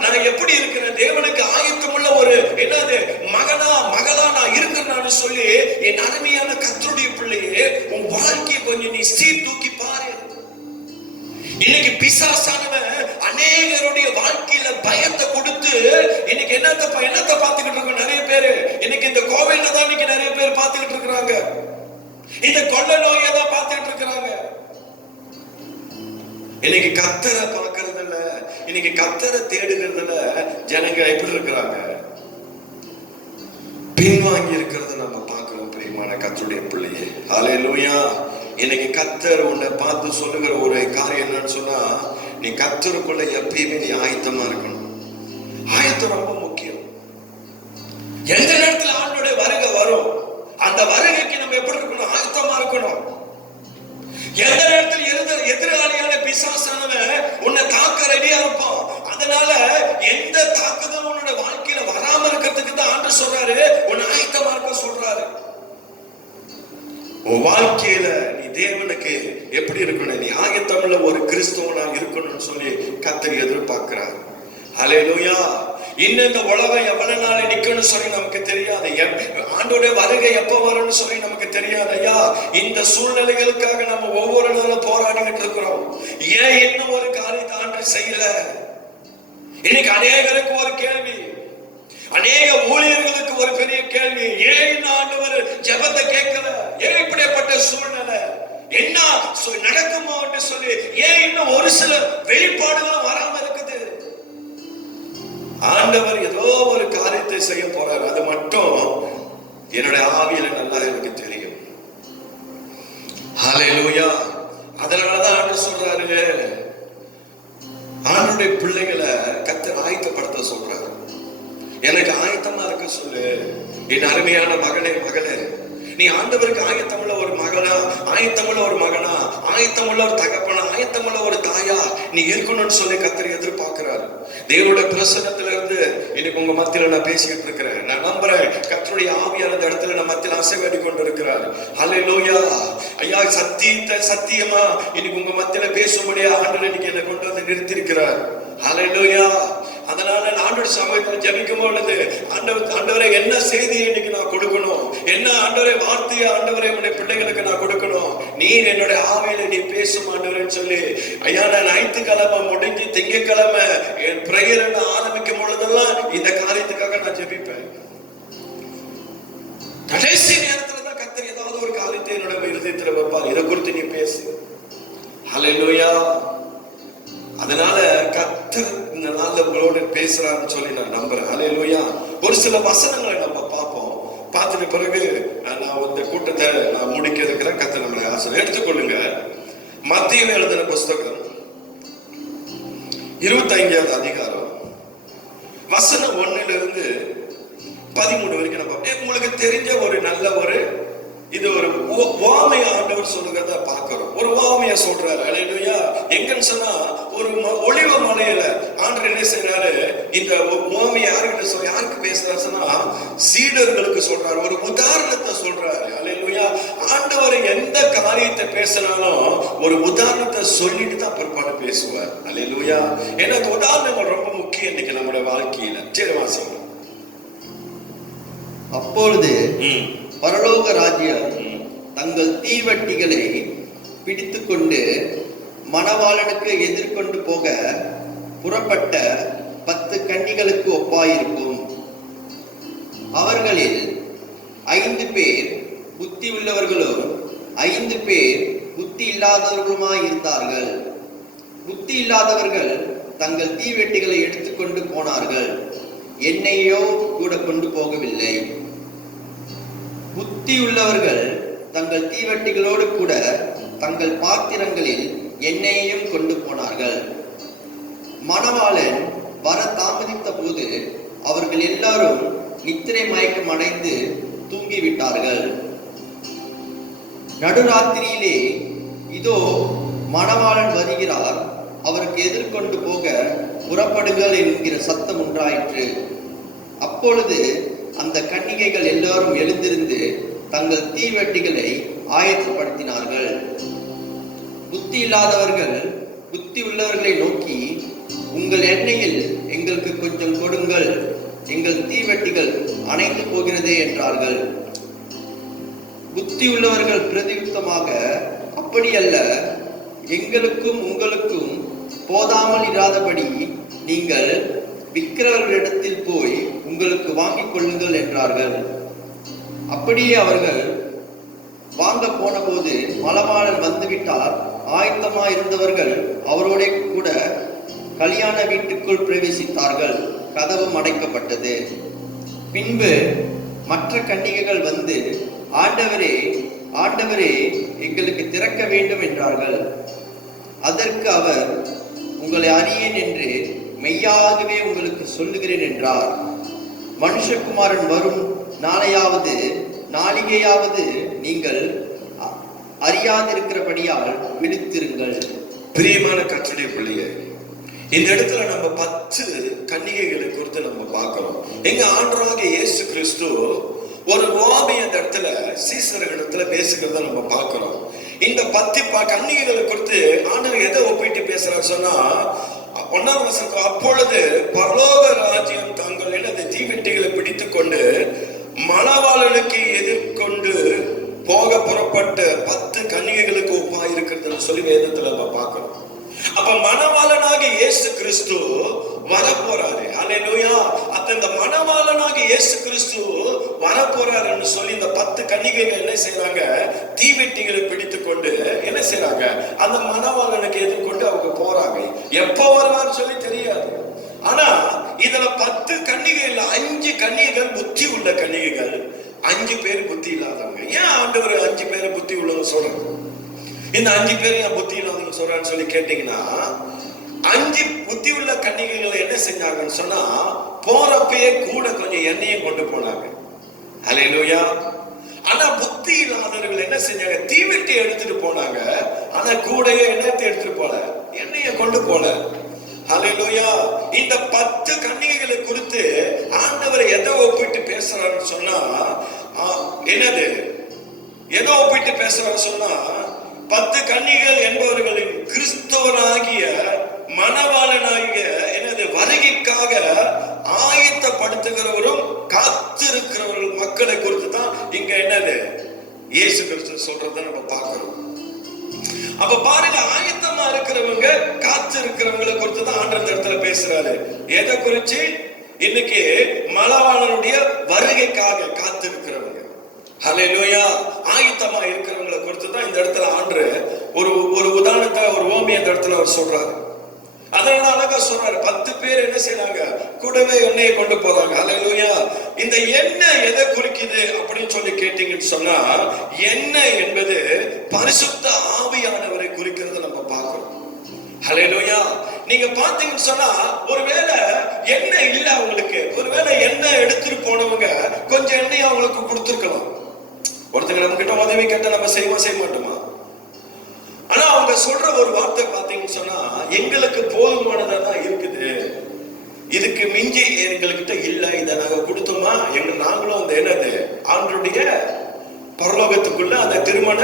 நான் எப்படி இருக்கிறேன்? தேவனுக்கு ஆயத்தமுள்ள ஒரு மகளா நான் இருக்கிறேன்னு சொல்லி என் அருமையான கர்த்தருடைய பிள்ளையே, உன் வாழ்க்கையை கொஞ்சம் நீ சீர்தூக்கி பாரு. இன்னைக்கு பிசாசானவன் அநேகருடைய வாழ்க்கையில பயத்தை கொடுத்து இன்னைக்கு என்னத்தை பார்த்துக்கிட்டு இருக்கோம் நிறைய பேரு. இன்னைக்கு இந்த கோவில்ல தான் இன்னைக்கு நிறைய பேர் பார்த்துக்கிட்டு இருக்கிறாங்க. இந்த கொள்ள நோயை தான் பார்த்துக்கிட்டு இருக்கிறாங்க. இன்னைக்கு கர்த்தரை பார்க்கறது இல்ல, இன்னைக்கு கர்த்தரை தேடுகிறதுல ஜனங்க எப்படி இருக்கிறாங்க? பின்வாங்கி இருக்கிறத நம்ம பார்க்கிறோம். பிரியமான கர்த்தருடைய பிள்ளையே, ஹல்லேலூயா. இன்னைக்கு கர்த்தர் உன்னை பார்த்து சொல்லுகிற ஒரு காரியம் என்னன்னு சொன்னா, நீ கர்த்தருக்குள்ள எப்பயுமே நீ ஆயத்தமா இருக்கணும். ஆயத்தம் ரொம்ப முக்கியம். எந்த நேரத்துல ஆண்டவருடைய வருகை வரும், அந்த வருகைக்கு நம்ம எப்படி இருக்கணும்? ஆயத்தமா இருக்கணும். எந்த நேரத்தில் எதிராளியான பிசாசானவன் உன்னை தாக்க ரெடியா இருப்பான். அதனால எந்த தாக்குதலும் உன் வாழ்க்கையில நீ தேவனுக்கு எப்படி இருக்கணும், நீ ஆயத்தமுள்ள ஒரு கிறிஸ்தவனா இருக்கணும்னு சொல்லி கர்த்தர் எதிர்பார்க்கிறார். ஹல்லேலூயா. இன்னும் இந்த உலகம் எவ்வளவு நாள் நிக்கணும்னு சொல்லி நமக்கு தெரியாது. ஆண்டோட வருகை எப்ப வரும்னு சொல்லி நமக்கு தெரியாது. ஐயா, இந்த சூழ்நிலைகளுக்காக நம்ம ஒவ்வொரு நாளும் போராடிக்கிட்டு இருக்கிறோம். ஏன் இன்னும் ஒரு காரியத்தை ஆண்டு செய்யல? இன்னைக்கு அநேகருக்கு ஒரு கேள்வி, அநேக ஊழியர்களுக்கு ஒரு பெரிய கேள்வி, ஏன் ஆண்டவர் ஜெபத்தை கேட்கல? ஏன் இப்படிப்பட்ட சூழ்நிலை என்ன நடக்குமோ என்று சொல்லி ஏன் இன்னும் ஒரு சில வெளிப்பாடுகளும் வராம இருக்குது? ஆண்டவர் ஏதோ ஒரு காரியத்தை செய்ய போறார். அது மட்டும் என்னுடைய ஆவியில நல்லா எனக்கு தெரியும். ஹல்லேலூயா. அதனாலதான் ஆண்டவர் சொல்றாரு, ஆண்டவருடைய பிள்ளைகளை கர்த்தர் ஆயத்தப்படுத்த சொல்றாரு. எனக்கு ஆயத்தமா இருக்க சொல்லு என் அருமையான மகனே, மகளே. நீ ஆண்டவருக்கு ஆயத்தமுள்ள ஒரு மகளா, ஆயத்தமுள்ள ஒரு மகனா, ஆயத்தமுள்ள ஒரு தகப்பனா, ஆயத்தமுள்ள ஒரு தாயா நீ இருக்கணும்னு சொல்லி கர்த்தர் எதிர்பார்க்கிறார். தேவனுடைய பிரசன்னத்துல இருந்து இன்னைக்கு உங்க மத்தியில நான் பேசிக்கிட்டு இருக்கிறேன். நான் நம்புறேன் கர்த்தருடைய ஆவியான இடத்துல நம்ம மத்தியில அசைவாடி கொண்டு இருக்கிறார். ஹல்லேலூயா. ஐயா, சத்தியமா இன்னைக்கு உங்க மத்தியில பேசும்படியா ஆண்டவர் இன்னைக்கு என்னை கொண்டு வந்து நிறுத்தி இருக்கிறார். ஹல்லேலூயா. அதனால ஆண்டவர் சமயத்துல ஜெபிக்கும் பொழுது ஆண்டவரே என்ன செய்தியை இன்னைக்கு நான் கொடுக்கணும், என்ன ஆண்டவரே வார்த்தையை ஆண்டவரே உடைய பிள்ளைகளுக்கு நான் கொடுக்கணும், நீர் என்னுடைய ஆவியில நீ பேசும் ஆண்டவரேன்னு சொல்லி ஐயா, நான் ஞாயிற்றுக்கிழமை முடிஞ்சு திங்கட்கிழமை என் பிரேயர் ஆரம்பிக்கும் பொழுதெல்லாம் இந்த காரியத்துக்காக நான் ஜெபிப்பேன். கடைசி நேரத்துல தான் கர்த்தர் ஏதாவது ஒரு காரியத்தை என்னோட இருதயத்துல வைப்பார், இதை குறித்து நீ பேசு. ஹல்லேலூயா. அதனால கர்த்தர் இந்த நாள்ல உங்களோட பேசுறாருன்னு சொல்லி நான் நம்புறேன். ஹல்லேலூயா. ஒரு சில வசனங்களை நம்ம பார்ப்போம். பார்த்துட்டு பிறகு நான் இந்த கூட்டத்தை நான் முடிக்க இருக்கிறேன். கர்த்தர் நம்மளை ஆசீர்வதிப்பார். எடுத்துக்கொள்ளுங்க. மத்தேயு எழுதின புஸ்தகம் 25வது அதிகாரம் வசனம் 1 - 13 வரைக்கும் நம்ம உங்களுக்கு தெரிஞ்ச ஒரு நல்ல ஒரு இது ஒரு உவமைய ஆண்டவர் சொல்லுகிறத பார்க்கிறோம். ஒரு உவமைய சொல்றாரு. ஹல்லேலூயா. எங்கன்னு சொன்னா ஒரு ஒளிவ மலையில ஆண்டவர் என்ன செய்யறாரு, இந்த உவமைய யாருக்கு பேசுறாரு சொன்னா சீடர்களுக்கு சொல்றாரு, ஒரு உதாரணத்தை சொல்றாரு. ஹல்லேலூயா. ஆண்டவர் எந்த காரியத்தை பேசினாலும் ஒரு உதாரணத்தை சொல்லிட்டு தான் பிற்பாடு பேசுவார். ஹல்லேலூயா. ஏன்னா உதாரணங்கள் ரொம்ப முக்கியம் இன்னைக்கு நம்முடைய வாழ்க்கையில. சரி வாசிங்க. அப்பொழுது பரலோக ராஜ்யம் தங்கள் தீவட்டிகளை பிடித்துக் கொண்டு மணவாளனுக்கு எதிர்கொண்டு போக புறப்பட்ட 10 கன்னிகளுக்கு ஒப்பாயிருக்கும். அவர்களில் 5 பேர் புத்தி உள்ளவர்களும் 5 பேர் புத்தி இல்லாதவர்களுமாய் இருந்தார்கள். புத்தி இல்லாதவர்கள் தங்கள் தீவெட்டிகளை எடுத்துக்கொண்டு போனார்கள், என்னையோ கூட கொண்டு போகவில்லை. புத்தி உள்ளவர்கள் தங்கள் தீவட்டிகளோடு கூட தங்கள் பாத்திரங்களில் எண்ணெயையும் கொண்டு போனார்கள். மணவாளன் வர தாமதித்த போது அவர்கள் எல்லாரும் நித்திரை மயக்கம் அடைந்து தூங்கிவிட்டார்கள். நடுராத்திரியிலே இதோ மணவாளன் வருகிறார், அவருக்கு எதிர்கொண்டு போக புறப்படுங்கள் என்கிற சத்தம் உண்டாயிற்று. அப்பொழுது அந்த கன்னிகைகள் எல்லாரும் எழுந்திருந்து தங்கள் தீவெட்டிகளை ஆயத்தப்படுத்தினார்கள். புத்தி இல்லாதவர்கள் புத்தி உள்ளவர்களை நோக்கி, உங்கள் எண்ணெயில் எங்களுக்கு கொஞ்சம் கொடுங்கள், எங்கள் தீவெட்டிகள் அணைந்து போகிறதே என்றார்கள். புத்தி உள்ளவர்கள் பிரதியுத்தமாக, அப்படியல்ல, எங்களுக்கும் உங்களுக்கும் போதாமல் இராதபடி நீங்கள் விற்கிறவர்களிடத்தில் போய் உங்களுக்கு வாங்கிக் கொள்ளுங்கள் என்றார்கள். அப்படியே அவர்கள் வாங்க போன போது மணவாளன் வந்துவிட்டார். ஆயத்தமாய் இருந்தவர்கள் அவரோட கூட கல்யாண வீட்டுக்குள் பிரவேசித்தார்கள். கதவும் அடைக்கப்பட்டது. பின்பு மற்ற கன்னிகைகள் வந்து, ஆண்டவரே, ஆண்டவரே, எங்களுக்கு திறக்க வேண்டும் என்றார்கள். அதற்கு அவர், உங்களை அறியேன் என்று மெய்யாகவே உங்களுக்கு சொல்லுகிறேன் என்றார். மனுஷகுமாரன் வரும் நாளிகையாவது நீங்கள் அறியாதிருக்கிறபடியால் விழித்திருங்கள். பிரியமான கர்த்தருடைய பிள்ளையே, இந்த இடத்துல நம்ம 10 கன்னிகைகளை குறித்து நம்ம பார்க்கிறோம். எங்க ஆண்டவராகிய இயேசு கிறிஸ்து ஒரு ஓமை அந்த இடத்துல சீசர்களிடத்துல பேசுகிறத நம்ம பார்க்கிறோம். இந்த 10 கன்னிகைகளை குறித்து ஆண்டவர் எதை ஒப்பிட்டு பேசுறாரு சொன்னா, 1ஆம் வசனம், அப்பொழுது பரலோக ராஜ்யம் தங்கள் எனது தீவெட்டிகளை பிடித்துக் கொண்டு மணவாளனுக்கு எதிர்கொண்டு போக புறப்பட்ட 10 கன்னிகைகளுக்கு ஒப்பா இருக்கிறது சொல்லி வேதத்துல நம்ம பார்க்கிறோம். அப்ப மணவாளனாக இயேசு கிறிஸ்து வரப்போறாரு. அல்லேலூயா. அப்ப இந்த மணவாளனாக இயேசு கிறிஸ்து வரப்போறாருன்னு சொல்லி இந்த 10 கன்னிகைகள் என்ன செய்யறாங்க, தீவெட்டிகளை பிடித்துக் கொண்டு என்ன செய்யறாங்க, அந்த மணவாளனுக்கு எதிர்கொண்டு அவங்க போறாங்க. எப்ப வருவான்னு சொல்லி தெரியாது. ஆனா இதுல 10 கன்னிகைகள் 5 கன்னிகைகள் புத்தி உள்ள கன்னிகைகள், 5 பேர் புத்தி இல்லாதவங்க. ஏன் ஆண்டவர் 5 பேரை புத்தி உள்ளவங்க சொல்றாங்க? இந்த 5 பேர் ஏன் புத்தி இல்லாதவங்க சொல்றான்னு சொல்லி கேட்டீங்கன்னா, 5 புத்தி உள்ள கன்னிகைகள் என்ன செஞ்சாங்கன்னு சொன்னா, போறப்பயே கூட கொஞ்சம் எண்ணெயை கொண்டு போனாங்க. அல்லேலூயா. ஆனா புத்தி இல்லாதவர்கள் என்ன செஞ்சாங்க, தீவெட்டி எடுத்துட்டு போனாங்க. ஆனா கூடயே எண்ணெயத்தை எடுத்துட்டு போல, எண்ணெயை கொண்டு போல. அல்லேலூயா. இந்த 10 கன்னிகைகளை குறித்து ஆண்டவர் எதை ஒப்பிட்டு பேசுறாருன்னு சொன்னா, என்னது எதை ஒப்பிட்டு பேசுறாரு சொன்னா, 10 கன்னிகள் என்பவர்களின் கிறிஸ்தவனாகிய மணவாளனாகிய எனது வருகைக்காக ஆயத்தப்படுத்துகிறவரும் காத்திருக்கிறவர்கள் மக்களை குறித்து தான் இங்க என்னது இயேசு கிறிஸ்து சொல்றத நம்ம பார்க்கிறோம். அப்ப பாருங்க, ஆயத்தமா இருக்கிறவங்க காத்து இருக்கிறவங்களை குறித்து தான் ஆண்டவர் இடத்துல பேசுறாரு. எதை குறிச்சு? இன்னைக்கு மணவாளனுடைய வருகைக்காக காத்து இருக்கிறவங்க. ஹல்லேலூயா. ஆயத்தமா இருக்கிறவங்களை குறித்து தான் இந்த இடத்துல ஆண்டவர் ஒரு உதாரணத்தை, ஒரு ஓமையை அந்த இடத்துல அவர் சொல்றாரு. அதனால அழகா சொல்றாரு, 10 பேர் என்ன செய்யறாங்க, கூடவே எண்ணெயை கொண்டு போறாங்க. ஹல்லேலூயா. இந்த எண்ணெய் எதை குறிக்குது அப்படின்னு சொல்லி கேட்டீங்கன்னு சொன்னா, எண்ணெய் என்பது பரிசுத்த ஆவியானவரை குறிக்கிறத நம்ம பார்க்கிறோம். ஹல்லேலூயா. நீங்க பாத்தீங்கன்னு சொன்னா, ஒருவேளை எண்ணெய் இல்ல அவங்களுக்கு, ஒருவேளை எண்ணெய் எடுத்துட்டு போனவங்க கொஞ்சம் எண்ணெய் அவங்களுக்கு கொடுத்துருக்கலாம். ஒருத்தங்க நம்ம கிட்ட உதவி கேட்ட நம்ம செய்ய மாட்டோமா? ஆனா அவங்க சொல்ற ஒரு வார்த்தை பாத்தீங்கன்னு சொன்னா, எங்களுக்கு போதுமானதா தான் இருக்குது, இதுக்கு மிஞ்சி எங்ககிட்ட இல்ல, இதை நாங்க கொடுத்தோமா நாங்களும் அந்த என்னது ஆண்டருடைய பரலோகத்துக்குள்ள, அந்த திருமண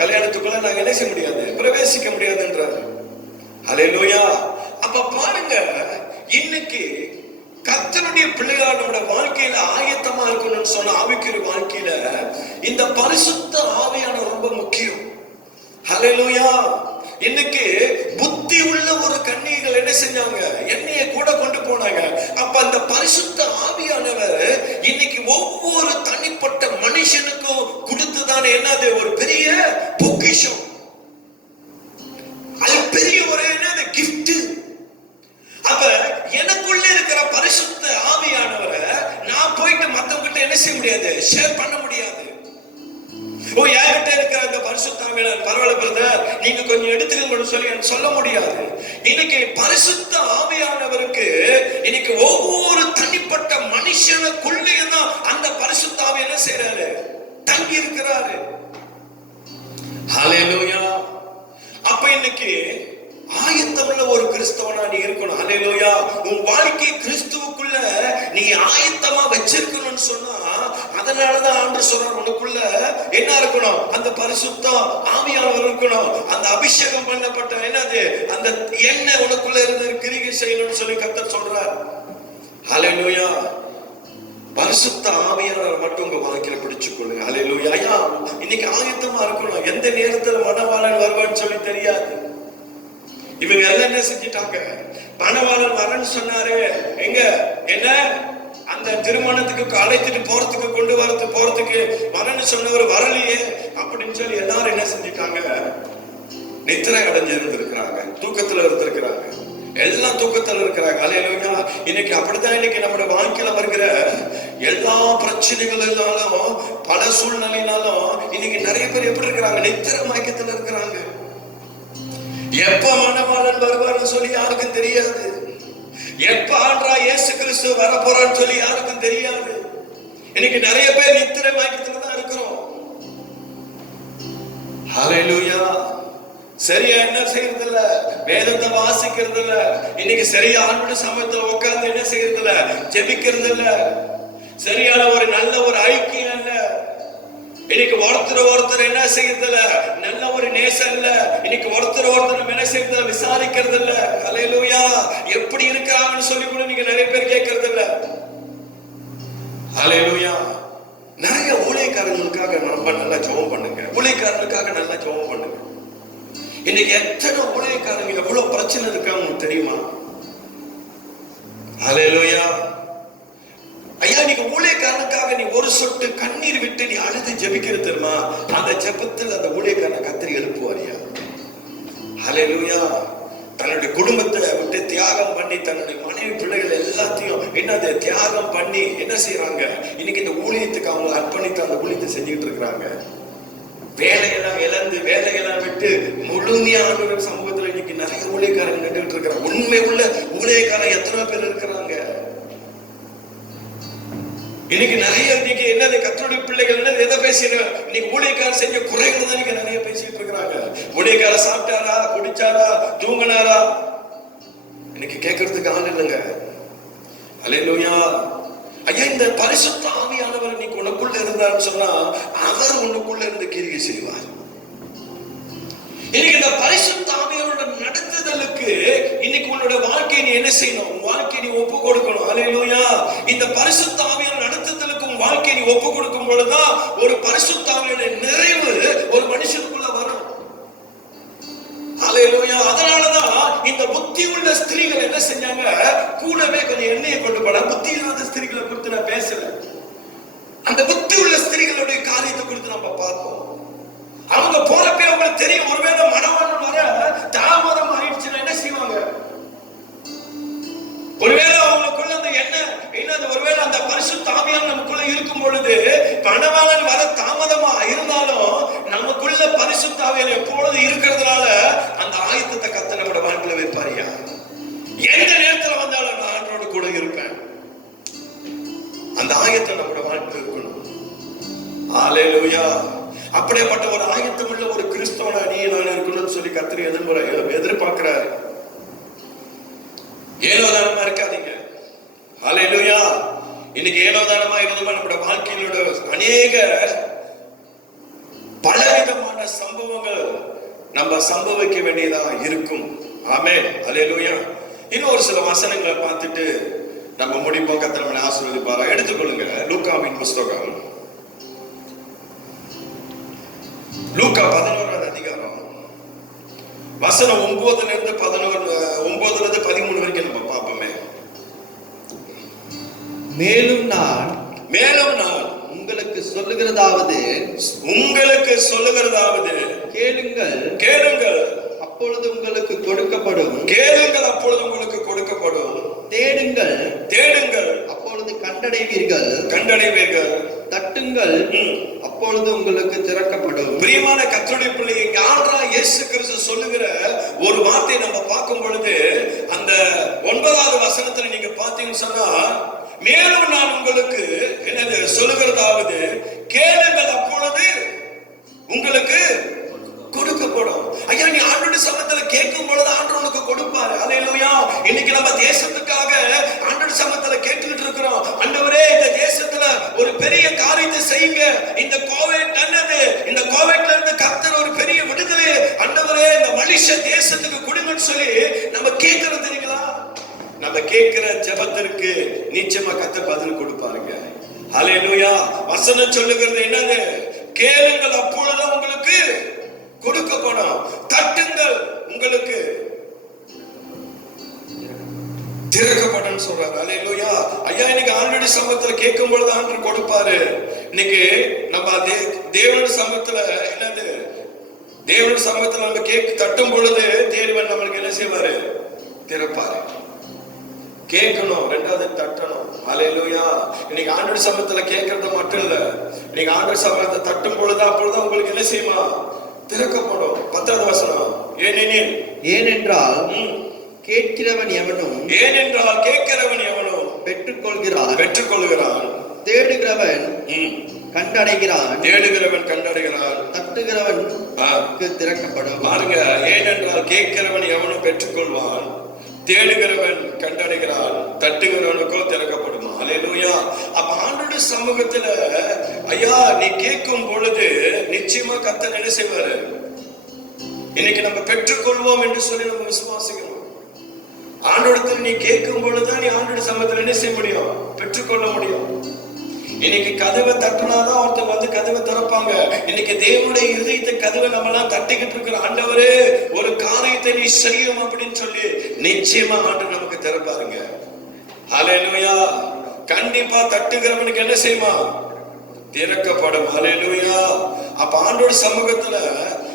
கல்யாணத்துக்குள்ள நாங்க என்ன செய்ய முடியாது, பிரவேசிக்க முடியாதுன்றாரு. அல்லேலூயா. அப்ப பாருங்க, இன்னைக்கு கர்த்தருடைய பிள்ளைகள் நம்முடைய வாழ்க்கையில ஆயத்தமா இருக்கணும்னு சொன்ன ஆவிக்குரிய வாழ்க்கையில இந்த பரிசுத்த ஆவியான ரொம்ப முக்கியம். ஹல்லேலூயா. இன்னைக்கு புத்தி உள்ள ஒரு கன்னிகைகள் என்ன செஞ்சாங்க, எண்ணெயை கூட கொண்டு போனாங்க. அப்ப அந்த பரிசுத்த ஆவியானவர் இன்னைக்கு ஒவ்வொரு தனிப்பட்ட மனுஷனுக்கும் கொடுத்துதானே என்னது ஒரு பெரிய பொக்கிஷம், அது பெரிய ஒரு என்னது கிஃப்ட். அப்ப எனக்குள்ள இருக்கிற பரிசுத்த ஆவியானவரை நான் போயிட்டு மத்தவங்கிட்ட என்ன செய்ய முடியாது, ஷேர் பண்ண முடியாது. ஓ, என்கிட்ட இருக்கிற அந்த பரிசுத்த ஆவியானவர் பரவாயில்ல பிரதர், நீங்க கொஞ்சம் எடுத்துக்கணும்னு சொல்லி சொல்ல முடியாது. இன்னைக்கு பரிசுத்த ஆவியானவருக்கு இன்னைக்கு ஒவ்வொரு தனிப்பட்ட மனுஷனுக்குள்ளேயும் தான் அந்த பரிசுத்த ஆவி என்ன செய்யறாரு, தங்கி இருக்கிறாரு. ஹல்லேலூயா. அப்ப இன்னைக்கு ஆயத்தமுள்ள ஒரு கிறிஸ்தவனா நீ இருக்கணும். ஹல்லேலூயா. உன் வாழ்க்கை கிறிஸ்துவுக்குள்ள நீ ஆயத்தமா வச்சிருக்கணும்னு சொன்னா, அதனாலதான் ஆண்டவர் சொல்றார், உனக்குள்ள என்ன இருக்கணும், அந்த பரிசுத்த ஆவியானவர் இருக்கணும், அந்த அபிஷேகம் பண்ணப்பட்ட என்னது அந்த எண்ணெய் உனக்குள்ள இருந்து கிரியை செய்யணும்னு சொல்லி கர்த்தர் சொல்றார். ஹல்லேலூயா. பரிசுத்த ஆவியானவர் மட்டும் உங்க வாழ்க்கையில பிடிச்சுக்கொள்ளுங்க. ஹல்லேலூயா. ஐயா, இன்னைக்கு ஆயத்தமா இருக்கணும். எந்த நேரத்துல மணவாளன் வருவான்னு சொல்லி தெரியாது. இவங்க எல்லாம் என்ன செஞ்சிட்டாங்க, மணவாளன் வரன்னு சொன்னாரு, எங்க என்ன அந்த திருமணத்துக்கு அழைத்துட்டு போறதுக்கு கொண்டு வரது போறதுக்கு வரன்னு சொன்னவர் வரலையே அப்படின்னு சொல்லி எல்லாரும் என்ன செஞ்சிட்டாங்க, நித்திரை அடைஞ்சிருந்திருக்கிறாங்க, தூக்கத்துல இருந்திருக்கிறாங்க, எல்லாம் தூக்கத்துல இருக்கிறாங்க. அல்லேலூயா. இன்னைக்கு அப்படித்தான் இன்னைக்கு நம்முடைய வாழ்க்கையில வருகிற எல்லா பிரச்சனைகளினாலும் பல சூழ்நிலையினாலும் இன்னைக்கு நிறைய பேர் எப்படி இருக்கிறாங்க, நித்திரை மயக்கத்துல இருக்கிறாங்க. எப்ப மணவாளன் வருவார்னு சொல்லி யாருக்கும் தெரியாது, எப்ப ஆண்டா இயேசு கிறிஸ்து வர போறான்னு சொல்லி யாருக்கும் தெரியாது. இன்னைக்கு நிறைய பேர் நித்திரை மயக்கத்துல தான் இருக்கிறோம். ஹல்லேலூயா. சரியா என்ன செய்யறது இல்ல, வேதத்தை வாசிக்கிறது இல்ல, இன்னைக்கு சரியா ஆண்டோட சமயத்துல உட்கார்ந்து என்ன செய்யறது இல்ல, ஜெபிக்கிறது இல்ல. சரியான ஒரு நல்ல ஒரு ஐக்கியம் இல்ல. இன்னைக்கு ஒருத்தர் என்ன செய்யறதில்ல, நல்ல ஒரு நேசம் இல்ல. இன்னைக்கு ஒருத்தர் நம்ம என்ன செய்யறதில்ல, விசாரிக்கிறது இல்ல. ஹல்லேலூயா. எப்படி இருக்காங்கன்னு சொல்லி கூட நீங்க நிறைய பேர் கேட்கறது இல்ல. ஹல்லேலூயா. நிறைய ஊழியக்காரங்களுக்காக நம்ம நல்லா ஜெபம் பண்ணுங்க. ஊழியக்காரங்களுக்காக நல்லா ஜெபம் பண்ணுங்க. இன்னைக்கு எத்தனை ஊழியக்காரங்க எவ்வளவு பிரச்சனை இருக்காங்க உங்களுக்கு தெரியுமா? ஹல்லேலூயா. ஐயா, நீங்க ஊழியக்காரனுக்காக நீ ஒரு சொட்டு கண்ணீர் விட்டு நீ அழுது ஜெபிக்கிறது தெரியுமா? அந்த ஜெபத்தில் அந்த ஊழியக்காரனை கத்தரி எழுப்புவாரியா? ஹல்லேலூயா. தன்னுடைய குடும்பத்தை விட்டு தியாகம் பண்ணி தன்னுடைய மனைவி பிள்ளைகள் எல்லாத்தையும் என்னது தியாகம் பண்ணி என்ன செய்யறாங்க? இன்னைக்கு இந்த ஊழியத்துக்கு அவங்க அர்ப்பணித்து அந்த ஊழியத்தை செஞ்சுட்டு இருக்கிறாங்க. வேலையெல்லாம் இழந்து வேலையெல்லாம் விட்டு முழுமையான சமூகத்துல இன்னைக்கு நிறைய ஊழியக்காரங்க நின்றுட்டு இருக்கிறாங்க. உண்மை உள்ள ஊழியக்காரன் எத்தனை பேர் இருக்கிறாங்க? இன்னைக்கு நிறைய இன்னைக்கு என்னது கர்த்தருடைய பிள்ளைகள் என்னது எதை பேசினோம்? இன்னைக்கு ஊழியக்காரர் செஞ்ச குறைகள் தான் இன்னைக்கு நிறைய பேசிட்டு இருக்கிறாங்க. ஊழியக்காரர் சாப்பிட்டாரா, குடிச்சாரா, தூங்கினாரா, இன்னைக்கு கேட்கறதுக்கு ஆள் இல்லைங்க. அல்லேலூயா. ஐயா, இந்த பரிசுத்த ஆவியானவர் இன்னைக்கு உனக்குள்ள இருந்தாருன்னு சொன்னா அவர் உனக்குள்ள இருந்து கிரியை செய்வார். இன்னைக்கு இந்த பரிசுத்த ஆவியானோட நடத்துதலுக்கு இன்னைக்கு உன்னோட வாழ்க்கையை நீ என்ன செய்யணும்? உன் வாழ்க்கையை நீ ஒப்பு கொடுக்கணும். அல்லேலூயா. இந்த பரிசுத்த ஆவியான நடத்துதலுக்கு உன் வாழ்க்கையை நீ ஒப்பு கொடுக்கும் பொழுதுதான் ஒரு பரிசுத்த ஆவியான நிறைவு ஒரு மனுஷனுக்குள்ள வரும். அல்லேலூயா. அதனாலதான் இந்த புத்தி உள்ள ஸ்திரீகள் என்ன செஞ்சாங்க? கூடவே கொஞ்சம் எண்ணெயை கொண்டு போன. புத்தி இல்லாத ஸ்திரீகளை குறித்து நான் பேசல. அந்த புத்தி உள்ள ஸ்திரீகளுடைய காரியத்தை குறித்து நம்ம பார்ப்போம். அவங்க போறப்ப அவங்களுக்கு தெரியும், ஒருவேளை மணவாளன் வர தாமதம் ஆயிடுச்சுன்னா என்ன செய்வாங்க? ஒருவேளை அவங்களுக்குள்ள அந்த என்னது ஒருவேளை அந்த பரிசுத்த ஆவியானவர் நமக்குள்ள இருக்கும் பொழுது மணவாளன் வர தாமதமா இருந்தாலும் நமக்குள்ள பரிசுத்த ஆவியானவர் எப்பொழுது இருக்கிறதுனால அந்த ஆயத்தத்தை கர்த்தர் நம்முடைய வாழ்க்கையில வைப்பாரியா? எந்த நேரத்துல வந்தாலும் நான் ஆண்டவரோடு கூட இருப்பேன். அந்த ஆயத்தம் நம்முடைய வாழ்க்கையில் இருக்கணும். அல்லேலூயா. அப்படிப்பட்ட ஒரு ஆயத்தம் உள்ள ஒரு கிறிஸ்தவனா நீ நான் இருக்கணும்னு சொல்லி கர்த்தர் எதிர்பார்க்கிறாரு. ஏனோதானமா இருக்காதீங்க. ஹல்லேலூயா. இன்னைக்கு ஏனோதானமா இருந்தோமா நம்முடைய வாழ்க்கையிலோட அநேக பலவிதமான சம்பவங்கள் நம்ம சம்பவிக்க வேண்டியதா இருக்கும். ஆமென். ஹல்லேலூயா. இன்னும் ஒரு சில வசனங்களை பார்த்துட்டு நம்ம முடிப்போம். கர்த்தர் நம்மை ஆசீர்வதிப்பாரா. எடுத்துக்கொள்ளுங்க லூக்காவின் புஸ்தகம், லூக்கா 11ஆம் அதிகாரம் வசனம் 9ல இருந்து 13 வரைக்கும் நம்ம பார்ப்போமே. மேலும் நான் உங்களுக்கு சொல்லுகிறதாவது கேளுங்கள் அப்பொழுது உங்களுக்கு கொடுக்கப்படும். தேடுங்கள் அப்பொழுது கண்டடைவீர்கள். தட்டுங்கள் அப்பொழுது உங்களுக்கு திறக்கப்படும். பிரியமான கர்த்தருடைய பிள்ளையை ஆண்டவராகிய இயேசு கிறிஸ்து சொல்லுகிற ஒரு வார்த்தையை நம்ம பார்க்கும் பொழுது அந்த 9வது வசனத்துல நீங்க பார்த்தீங்கன்னு சொன்னா, மேலும் நான் உங்களுக்கு என்னது சொல்லுகிறதாவது கேளுங்கள் அப்பொழுது உங்களுக்கு கொடுக்கப்படும். ஐயா, நீ ஆண்டவருடைய சமூகத்துல கேட்கும் பொழுது ஆண்டவர் உனக்கு கொடுப்பாரு. அல்லேலூயா. இன்னைக்கு நம்ம தேசத்துக்காக ஆண்டவருடைய சமூகத்துல கேட்டுக்கிட்டு இருக்கிறோம். ஆண்டவரே, இந்த தேசத்துல ஒரு பெரிய காரியத்தை செய்யுங்க. இந்த கோவிட் நல்லது, இந்த கோவிட்ல இருந்து கர்த்தர் ஒரு பெரிய விடுதலை ஆண்டவரே இந்த மலேசியா தேசத்துக்கு கொடுங்கன்னு சொல்லி நம்ம கேட்கிறோம். தெரியுங்களா? நம்ம கேட்கிற ஜெபத்திற்கு நிச்சயமா கர்த்தர் பதில் கொடுப்பாருங்க. அல்லேலூயா. வசனம் சொல்லுகிறது என்னது? கேளுங்கள் அப்பொழுது உங்களுக்கு கொடுக்கப்படும். தட்டுங்கள் உங்களுக்கு திறக்கப்படும் சொல்றாரு. அல்லேலூயா. ஐயா, இன்னைக்கு ஆண்டவருடைய சமூகத்துல கேட்கும் பொழுது ஆண்டவர் கொடுப்பாரு. இன்னைக்கு நம்ம தேவனுடைய சமூகத்துல என்னது? தேவனுடைய சமூகத்துல நம்ம தட்டும் பொழுது தேவன் நம்மளுக்கு என்ன செய்வாரு? திறப்பாரு. கேட்கணும், ரெண்டாவது தட்டணும். அல்லேலூயா. இன்னைக்கு ஆண்டவருடைய சமூகத்துல கேட்கறது மட்டும் இல்ல, இன்னைக்கு ஆண்டவருடைய சமூகத்தை தட்டும் பொழுது அப்பொழுது உங்களுக்கு என்ன செய்யுமா? திறக்கப்படும். 10வது வசனம். ஏனென்றால் கேட்கிறவன் எவனும் பெற்றுக்கொள்கிறான். தேடுகிறவன் கண்டடைகிறான். தட்டுகிறவன் திறக்கப்படும். பாருங்க, ஏனென்றால் கேட்கிறவன் எவனும் பெற்றுக்கொள்வான், தேடுகிறவன் கண்டடைகிறான், தட்டுகிறவனுக்கோ திறக்கப்படும். அல்லேலூயா. அப்ப ஆண்டவருடைய ஆண்டோட சமூகத்துல ஐயா நீ கேட்கும் பொழுது நிச்சயமா கர்த்தர் என்ன செய்வாரு? இன்னைக்கு நம்ம பெற்றுக்கொள்வோம் என்று சொல்லி நம்ம விசுவாசிக்கிறோம். ஆண்டோடத்துல நீ கேட்கும் பொழுதுதான் நீ ஆண்டோட சமூகத்துல என்ன செய்ய முடியும்? பெற்றுக்கொள்ள முடியும். இன்னைக்கு கதவை தட்டினாதான் ஒருத்தர் வந்து கதவை திறப்பாங்க. இன்னைக்கு தேவனுடைய இருதயத்தை கதவை நம்ம எல்லாம் தட்டிக்கிட்டு இருக்கிற ஆண்டவரே ஒரு காரியத்தை நீ செய்யும் அப்படின்னு சொல்லி நிச்சயமா ஆண்டு நமக்கு திறப்பாருங்க. ஹல்லேலூயா. கண்டிப்பா தட்டுகிறவனுக்கு என்ன செய்யுமா? திறக்கப்படும். ஹல்லேலூயா. அப்ப ஆண்டோட சமூகத்துல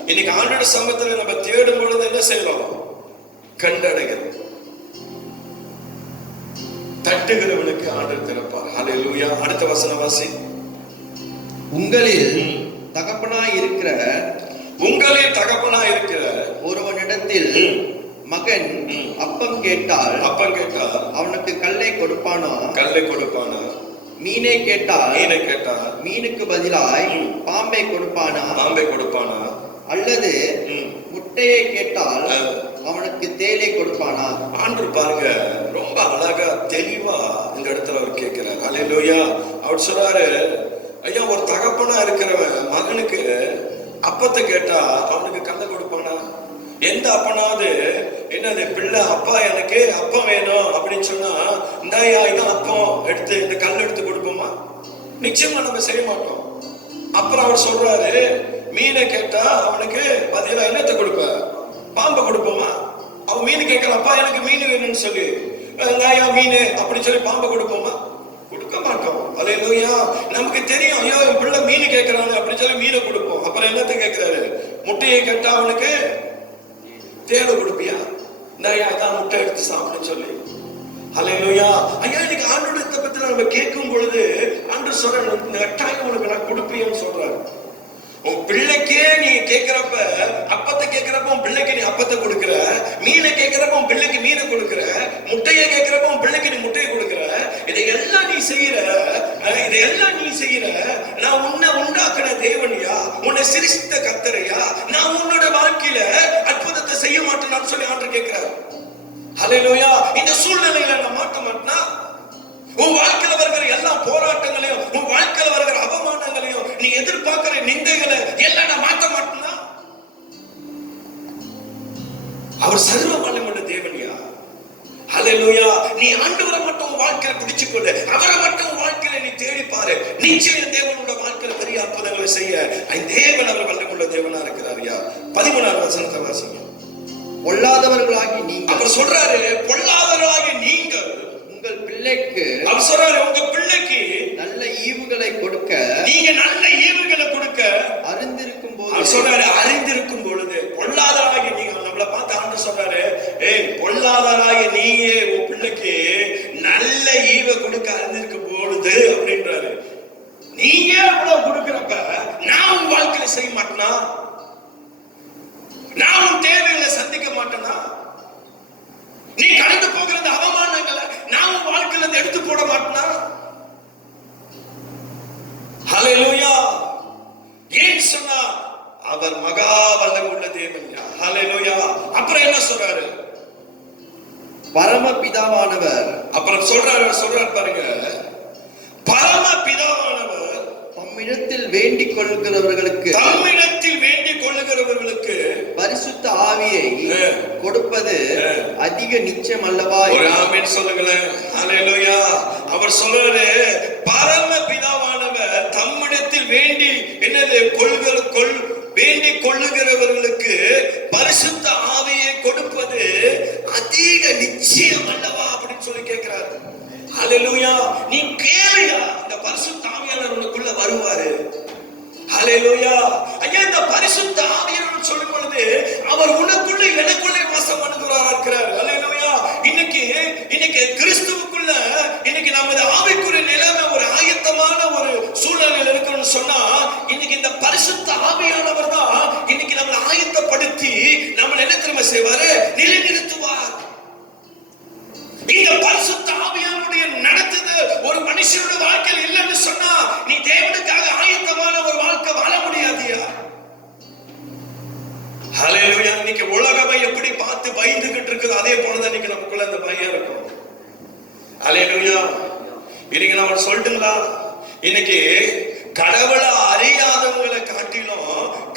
இன்னைக்கு ஆண்டோட சமூகத்துல நம்ம தேடும் பொழுது என்ன செய்யலாம்? கண்டடைகிறோம். தட்டுகிறவனுக்கு ஆண்டவர் திறப்பார். ஹல்லேலூயா. அடுத்த வசனம் வாசி. உங்களில் தகப்பனாய் இருக்கிற ஒருவனிடத்தில் மகன் அப்பம் கேட்டால் அவனுக்கு கல்லை கொடுப்பானா? மீனை கேட்டால் மீனுக்கு பதிலாய் பாம்பை கொடுப்பானா? அல்லது முட்டையை கேட்டால் அவனுக்கு தேலை கொடுப்பானா? ஆண்டவர் பாருங்க ரொம்ப அழகா தெளிவா இந்த இடத்துல அவர் கேட்கிறார். ஹல்லேலூயா. அவர் சொல்றாரு, ஐயா ஒரு தகப்பனா இருக்கிறவன் மகனுக்கு அப்பத்தை கேட்டா அவனுக்கு கல்லை கொடுப்பானா? எந்த அப்பனாவது என்னது பிள்ளை அப்பா எனக்கு அப்பம் வேணும் அப்படின்னு சொன்னா இந்தாயா இதான் அப்பம் எடுத்து இந்த கல் எடுத்து கொடுப்போமா? நிச்சயமா நம்ம செய்ய மாட்டோம். அப்புறம் அவர் சொல்றாரு, மீனை கேட்டா அவனுக்கு பதிலா என்னத்தை கொடுப்ப? பாம்பை கொடுப்போமா? அவன் மீன் கேட்கலாம், அப்பா எனக்கு மீன் வேணும்னு சொல்லி நாயா மீன் அப்படின்னு சொல்லி பாம்பை கொடுப்போமா? கொடுக்க மாட்டோம். ஹல்லேலூயா. நமக்கு தெரியும் ஐயோ என் பிள்ளை மீன் கேட்கறாங்க அப்படின்னு சொல்லி மீனை கொடுப்போம். அப்புறம் என்னத்தை கேட்கிறாரு? முட்டையை கேட்டா அவனுக்கு தேவை கொடுப்பியா? நாயா தான் முட்டை எடுத்து சாப்பிடுன்னு சொல்லி. ஹல்லேலூயா. ஐயா இன்னைக்கு ஆண்டோட பத்தி நம்ம கேட்கும் பொழுது ஆண்டு சொல்ற கட்டாயம் உனக்கு நான் கொடுப்பேன்னு சொல்றாரு. உன் பிள்ளைக்கே நீ கேட்கிறப்ப அப்பத்தை கேட்கிறப்ப உன் பிள்ளைக்கு நீ அப்பத்தை கொடுக்கிற, மீனை கேட்கிறப்ப உன் பிள்ளைக்கு மீனை கொடுக்கிற, முட்டையை கேட்கிறப்ப உன் பிள்ளைக்கு நீ முட்டையை கொடுக்கிற. இதையெல்லாம் நீ செய்யற நான் உன்னை உண்டாக்குன தேவனியா, உன்னை சிரித்த கர்த்தரையா, நான் உன்னோட வாழ்க்கையில அற்புதத்தை செய்ய மாட்டேன்னு சொல்லி ஆண்டவர் கேட்கிறார். ஹல்லேலூயா. இந்த சூழ்நிலையில நான் மாட்ட மாட்டேனா? உன் வாழ்க்கையில வருகிற எல்லா போராட்டங்களையும் உன் வாழ்க்கையில வருகிற அவமானங்களையும் நீ எதிர்பார்க்கிற நிந்தைகளை எல்லாம் நான் மாற்ற மாட்டேனா? அவர் சர்வ வல்லமையுள்ள தேவனியா. ஹல்லேலூயா. நீ ஆண்டவரை மட்டும் வாழ்க்கையில பிடிச்சுக்கொண்டு அவரை மட்டும் வாழ்க்கையில நீ தேடிப்பாரு. நிச்சயம் தேவனோட வாழ்க்கையில பெரிய அற்புதங்களை செய்ய தேவன் அவர் வல்லமையுள்ள தேவனா இருக்கிறாரியா. 13வது வசனத்தை வாசிங்க. பொல்லாதவர்களாகி நீங்கள், அவர் சொல்றாரு பொல்லாதவர்களாகி நீங்கள் உங்கள் பிள்ளைக்கு, அவர் சொல்றாரு உங்க பிள்ளைக்கு நல்ல ஈவுகளை கொடுக்க, நீங்க நல்ல ஈவுகளை கொடுக்க அறிந்திருக்கும் போது, அவர் சொல்றாரு அறிந்திருக்கும் பொழுது. பொல்லாதவராகி நீங்க நம்மள பார்த்து ஆண்டவர் சொல்றாரு, ஏய் பொல்லாதவராகி நீயே உன் பிள்ளைக்கு நல்ல ஈவை கொடுக்க அறிந்திருக்கும் பொழுது அப்படின்றாரு. நீங்க அவ்வளவு கொடுக்கிறப்ப நான் உன் வாழ்க்கையில செய்ய மாட்டேனா? நான் உன் தேவைகளை சந்திக்க மாட்டேனா? நீ கடந்து போகிற அவமானங்களை நான் உன் வாழ்க்கையில இருந்து எடுத்து போட மாட்டேனா? ஹல்லேலூயா. ஏன் சொன்னா அவர் மகா வல்லமையுள்ள தேவன். ஹல்லேலூயா. அப்புறம் என்ன சொல்றாரு? பரமபிதாவானவர், அப்புறம் சொல்றாரு பாருங்க, பரமபிதாவானவர் தம்மிடத்தில் வேண்டிக் கொள்கிறவர்களுக்கு பரிசுத்த ஆவியை கொடுப்பது அதிக நிச்சயம் அல்லவா? ஒரு ஆமென் சொல்லுங்களேன். ஹல்லேலூயா. அவர் சொல்றாரு பரமபிதாவானவர் தம்மிடத்தில் வேண்டிக் கொள்ளுகிறவர்களுக்கு பரிசுத்த ஆவியை கொடுப்பது அதிக நிச்சயம் அல்லவா அப்படின்னு சொல்லி கேட்கிறாரு. ஹல்லேலூயா. நீ கேளுயா, இந்த பரிசுத்த ஆவியானவர் உனக்குள்ள வருவாரு. ஹல்லேலூயா. ஐயா இந்த பரிசுத்த ஆவியானவர் சொல்லும் பொழுது அவர் உனக்குள்ள எனக்குள்ளே வாசம் பண்ணுகிறாரா இருக்கிறார். ஹல்லேலூயா. இன்னைக்கு கிறிஸ்துவுக்குள்ள இன்னைக்கு நமது ஆவிக்குரிய நிலைமை ஒரு ஆயத்தமான ஒரு சூழ்நிலையில் இருக்கணும்னு சொன்னா இன்னைக்கு இந்த பரிசுத்த ஆவியானவர் தான் இன்னைக்கு நம்மளை ஆயத்தப்படுத்தி நம்மளை என்ன திரும்ப செய்வாரு? நிலைநிறுத்துவார். இந்த பரிசுத்த ஆவியானுடைய நடத்துதல் ஒரு மனுஷனோட வாழ்க்கையில் இல்லைன்னு சொன்னா நீ தேவனுக்காக ஆயத்தமான ஒரு வாழ்க்கை வாழ முடியாதியா? ஹல்லேலூயா. இன்னைக்கு உலகமே எப்படி பார்த்து பயந்துகிட்டு இருக்குது அதே போலதான் இன்னைக்கு நமக்குள்ள அந்த பயம் இருக்கும். ஹல்லேலூயா. இன்னைக்கு நான் சொல்லட்டுங்களா, இன்னைக்கு கடவுளை அறியாதவங்களை காட்டிலும்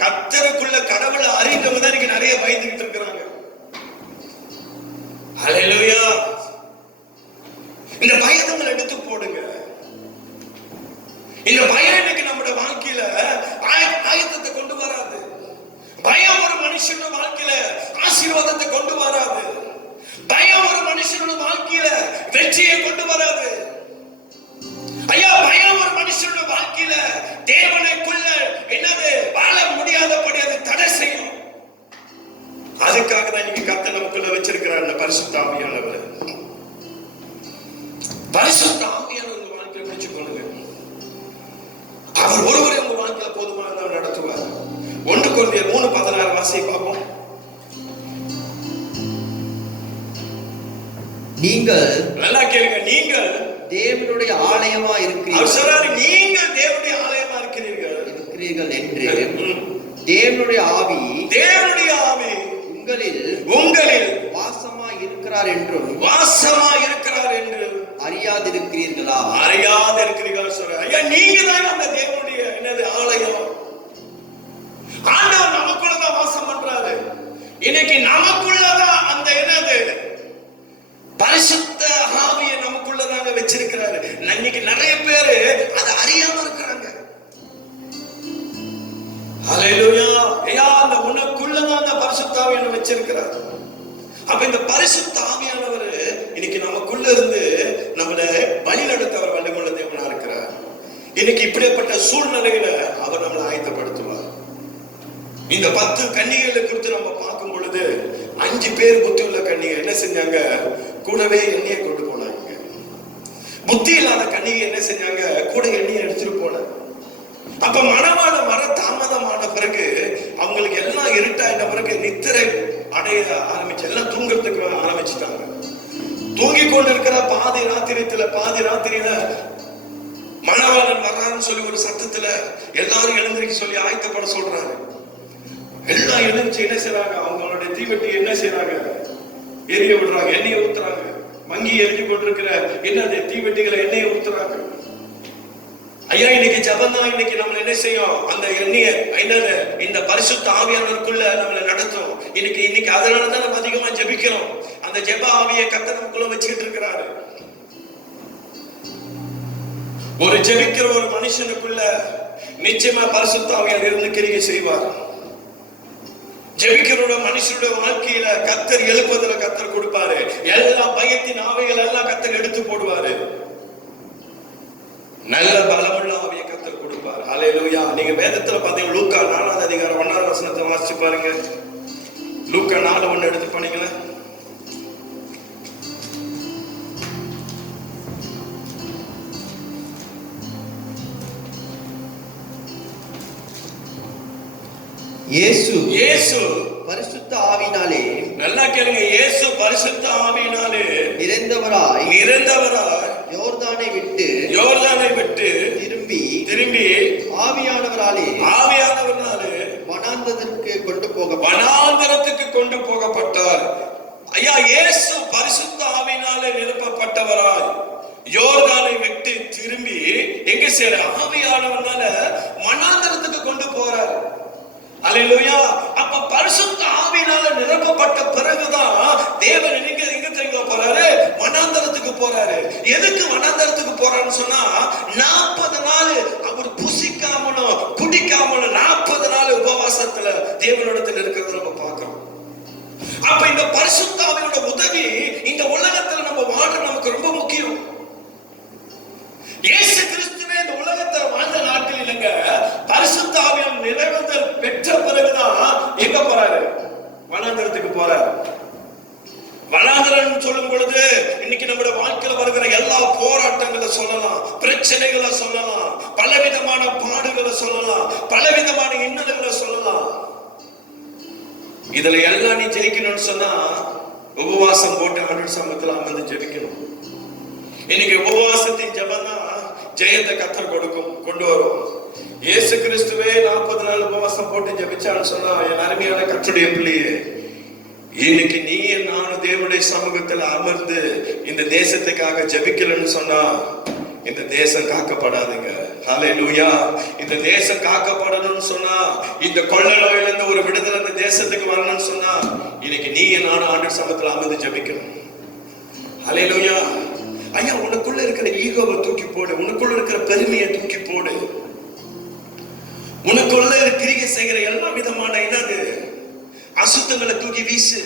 கர்த்தருக்குள்ள கடவுளை அறிந்தவங்க தான் இன்னைக்கு நிறைய பயந்துகிட்டு இருக்கிறாங்க. ஹல்லேலூயா. இந்த பயத்தை எடுத்து போடுங்க. இந்த பயம் இன்னைக்கு நம்முடைய வாழ்க்கையில ஆயத்தத்தை கொண்டு வராது. பயம் ஒரு மனுஷனோட வாழ்க்கையில ஆசீர்வாதத்தை கொண்டு வராது. பயம் ஒரு மனுஷனோட வாழ்க்கையில வெற்றியை கொண்டு வராது. ஐயா, பயம் ஒரு மனுஷனோட வாழ்க்கையில தேவனுக்குள்ள என்னது வாழ முடியாதபடி அது தடை செய்யும். அதுக்காக தான் இன்னைக்கு கர்த்தர் நமக்குள்ள வச்சிருக்கிறார் இந்த பரிசுத்த ஆவியானவர். பரிசுத்த ஆவியானவர் உங்க வாழ்க்கையில பிடிச்சுக்கொள்ளுங்க. அவர் ஒருவரே உங்க வாழ்க்கையில போதுமானவர் நடத்துவார். 1 கொரிந்தியர் 3:16 வாசியை பார்ப்போம். நீங்கள் நல்லா கேளுங்க. நீங்கள் தேவனுடைய ஆலயமா இருக்கிறீர்கள். அவர் சொல்றாரு, நீங்கள் தேவனுடைய ஆலயமா இருக்கிறீர்கள் என்று தேவனுடைய ஆவி உங்களில் வாசமா இருக்கிறார் என்றும் என்று அறியாதிருக்கிறீர்களா? சொல்ற ஐயா, நீங்க தான் அந்த தேவனுடைய என்னது ஆலயம். ஆண்டவர் நமக்குள்ளதான் வாசம் பண்றாரு. இன்னைக்கு நமக்குள்ளதான் அந்த என்னது பரிசுத்த ஆவியை நமக்குள்ளதாங்க வச்சிருக்கிறாரு. இன்னைக்கு நிறைய பேரு அதை அறியாம இருக்கிறாங்க. ஹல்லேலூயா. ஐயா, அந்த உனக்குள்ளதான் அந்த பரிசுத்த ஆவியை வச்சிருக்கிறார். அப்ப இந்த பரிசுத்த ஆவியானவர் இன்னைக்கு நமக்குள்ள இருந்து நம்மளை வழி நடத்த அவர் வல்லமையுள்ள தேவனா இருக்கிறார். இன்னைக்கு இப்படிப்பட்ட சூழ்நிலையில அவர் நம்மளை ஆயத்தப்படுத்துவார். இந்த 10 கன்னிகைகளை குறித்து நம்ம பார்க்கும் பொழுது 5 பேர் புத்தி உள்ள கன்னிகை என்ன செஞ்சாங்க? கூடவே எண்ணெயை கொண்டு போனாங்க. புத்தி இல்லாத கன்னிகை என்ன செஞ்சாங்க? கூட எண்ணெயை எடுத்துட்டு போனாங்க. அப்ப மணவாள வர தாமதமான பிறகு அவங்களுக்கு எல்லாம் இருட்டாயின பிறகு நித்திரை அடைய ஆரம்பிச்சு எல்லாம் தூங்குறதுக்கு ஆரம்பிச்சுட்டாங்க. தூங்கி கொண்டு இருக்கிற பாதி ராத்திரியில மணவாளன் வர்றாருன்னு சொல்லி ஒரு சத்தத்துல எல்லாரும் எழுந்திருக்க சொல்லி ஆயத்தப்பட சொல்றாரு. எல்லாம் எழுந்துச்சு என்ன செய்றாங்க? அவங்களுடைய தீவெட்டி என்ன செய்றாங்க? எரிய விடுறாங்க, எண்ணெயை ஊத்துறாங்க. மங்கி எரிஞ்சு கொண்டிருக்கிற என்னது தீவெட்டிகளை எண்ணெயை ஊத்துறாங்க. ஐயா, இன்னைக்கு ஜபம் தான் இன்னைக்கு நம்மள என்ன செய்யும்? அந்த எண்ணெயை என்னது இந்த பரிசுத்த ஆவியானவருக்குள்ள நம்மளை நடத்தும். இன்னைக்கு அதனாலதான் நம்ம அதிகமா ஜெபிக்கிறோம். அந்த ஜெப ஆவியை கர்த்தர் நமக்குள்ள வச்சுக்கிட்டு இருக்கிறாரு. ஒரு ஜெபிக்கிற ஒரு மனுஷனுக்குள்ள நிச்சயமா பரிசுத்த ஆவியானவர் இருந்து கிரியை செய்வார். ஜெபிக்கிறோட மனுஷனுடைய வாழ்க்கையில கர்த்தர் எழுப்புதல கர்த்தர் கொடுப்பாரு. எல்லா பயத்தின் ஆவிகள் எல்லாம் கர்த்தர் எடுத்து போடுவாரு. நல்ல பலமுள்ள ஆவியை கர்த்தர் கொடுப்பார். ஹல்லேலூயா. நீங்க வேதத்துல பாத்தீங்க, லூக்கா 4 அதிகாரம் 1 வசனத்தை வாசிச்சு பாருங்க. லூக்கா 4:1 எடுத்து பண்ணீங்களா? இயேசு பரிசுத்த ஆவியினாலே, நல்லா கேளுங்க, இயேசு பரிசுத்த ஆவியினாலே நிறைந்தவராய் யோர்தானை விட்டு திரும்பி ஆவியானவராலே வனாந்தரத்துக்கு கொண்டு போகப்பட்டார். ஐயா, இயேசு பரிசுத்த ஆவியினாலே நிரப்பப்பட்டவராய் யோர்தானை விட்டு திரும்பி எங்க சேர ஆவியானவரால வனாந்தரத்துக்கு கொண்டு போறார். அல்லேலூயா. அப்ப பரிசுத்த ஆவியினால நிரப்பப்பட்ட பிறகுதான் தேவன் எங்க தெரியுமா போறாரு? வனாந்தரத்துக்கு போறாரு. எதுக்கு வனாந்தரத்துக்கு போறான்னு சொன்னா 40 நாள் அவர் புசிக்காமலும் குடிக்காமலும் 40 நாள் உபவாசத்துல தேவனிடத்தில் இருக்கிறத நம்ம பார்க்கிறோம். அப்ப இந்த பரிசுத்த ஆவியோட உதவி இந்த உலகத்துல நம்ம வாழ்ற நமக்கு ரொம்ப முக்கியம். இயேசு கிறிஸ்துவே இந்த உலகத்துல வாழ்ந்த நாட்கள் இல்லைங்க, பரிசுத்த ஆவியின் நிறைவேறுதல் பெற்ற பிறகுதான் எங்க போறாரு? வனாந்தரத்துக்கு போறாரு. வனாந்தரம் சொல்லும் பொழுது இன்னைக்கு நம்முடைய வாழ்க்கையில வருகிற எல்லா போராட்டங்களை சொல்லலாம், பிரச்சனைகளை சொல்லலாம், பலவிதமான பாடுகளை சொல்லலாம், பலவிதமான இன்னல்களை சொல்லலாம். இதுல எல்லாம் நீ ஜெயிக்கணும்னு சொன்னா உபவாசம் போட்டு ஆண்டவர் சமூகத்துல அமர்ந்து ஜெபிக்கணும். இன்னைக்கு உபவாசத்தின் ஜெபம் தான் ஜெயத்தை கர்த்தர் கொண்டு வரும். இயேசு கிறிஸ்துவே 40 நாள் உபவாசம் போட்டு ஜெபிச்சான்னு சொன்னா, என் அருமையான கர்த்தருடைய பிள்ளையே, இன்னைக்கு நீ நானும் தேவனுடைய சமூகத்துல அமர்ந்து இந்த தேசத்துக்காக ஜெபிக்கலன்னு சொன்னா இந்த தேசம் காக்கப்படாதுங்க. ஹல்லேலூயா. இந்த தேசம் காக்கப்படணும்னு சொன்னா, இந்த கொள்ளை நோயில இருந்து ஒரு விடுதலை இந்த தேசத்துக்கு வரணும்னு சொன்னா, இன்னைக்கு நீ நானும் ஆண்டவர் சமத்துல அமர்ந்து ஜெபிக்கணும். ஹல்லேலூயா. ஐயா, உனக்குள்ள இருக்கிற ஈகோவை தூக்கி போடு, உனக்குள்ள இருக்கிற பெருமையை தூக்கி போடு, உனக்குள்ள கிரியை செய்கிற எல்லா விதமான என்னது அசுத்தங்களை தூக்கி வீசு.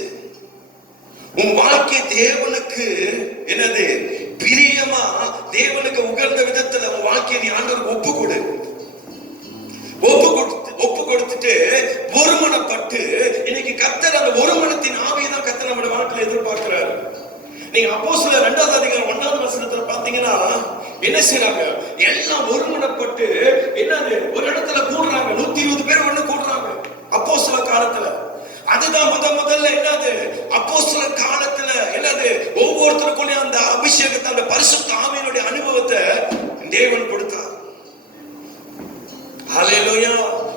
உன் வாழ்க்கை தேவனுக்கு என்னது பிரியமா, தேவனுக்கு உகந்த விதத்துல உன் வாழ்க்கையை நீ ஆண்டவருக்கு ஒப்பு கொடுத்துட்டு ஒருமனப்பட்டு, இன்னைக்கு கர்த்தர் அந்த ஒருமனத்தின் ஆவியை தான் கர்த்தர் நம்முடைய வாழ்க்கையில எதிர்பார்க்கிறார். நீங்க அப்போஸ்தலர் 2வது அதிகாரம் 1வது வசனத்துல பாத்தீங்கன்னா என்ன செய்றாங்க? எல்லாம் ஒருமனப்பட்டு என்னது ஒரு இடத்துல கூடுறாங்க. 120 பேர் ஒண்ணு கூடுறாங்க அப்போஸ்தலர் காலத்துல. அதுதான் முதல்ல என்னது அப்போஸ்தலர் காலத்துல என்னது ஒவ்வொருத்தருக்குள்ளே அந்த அபிஷேகத்தை, அந்த பரிசுத்த ஆவியினுடைய அனுபவத்தை தேவன் கொடுத்தார். ஹல்லேலூயா.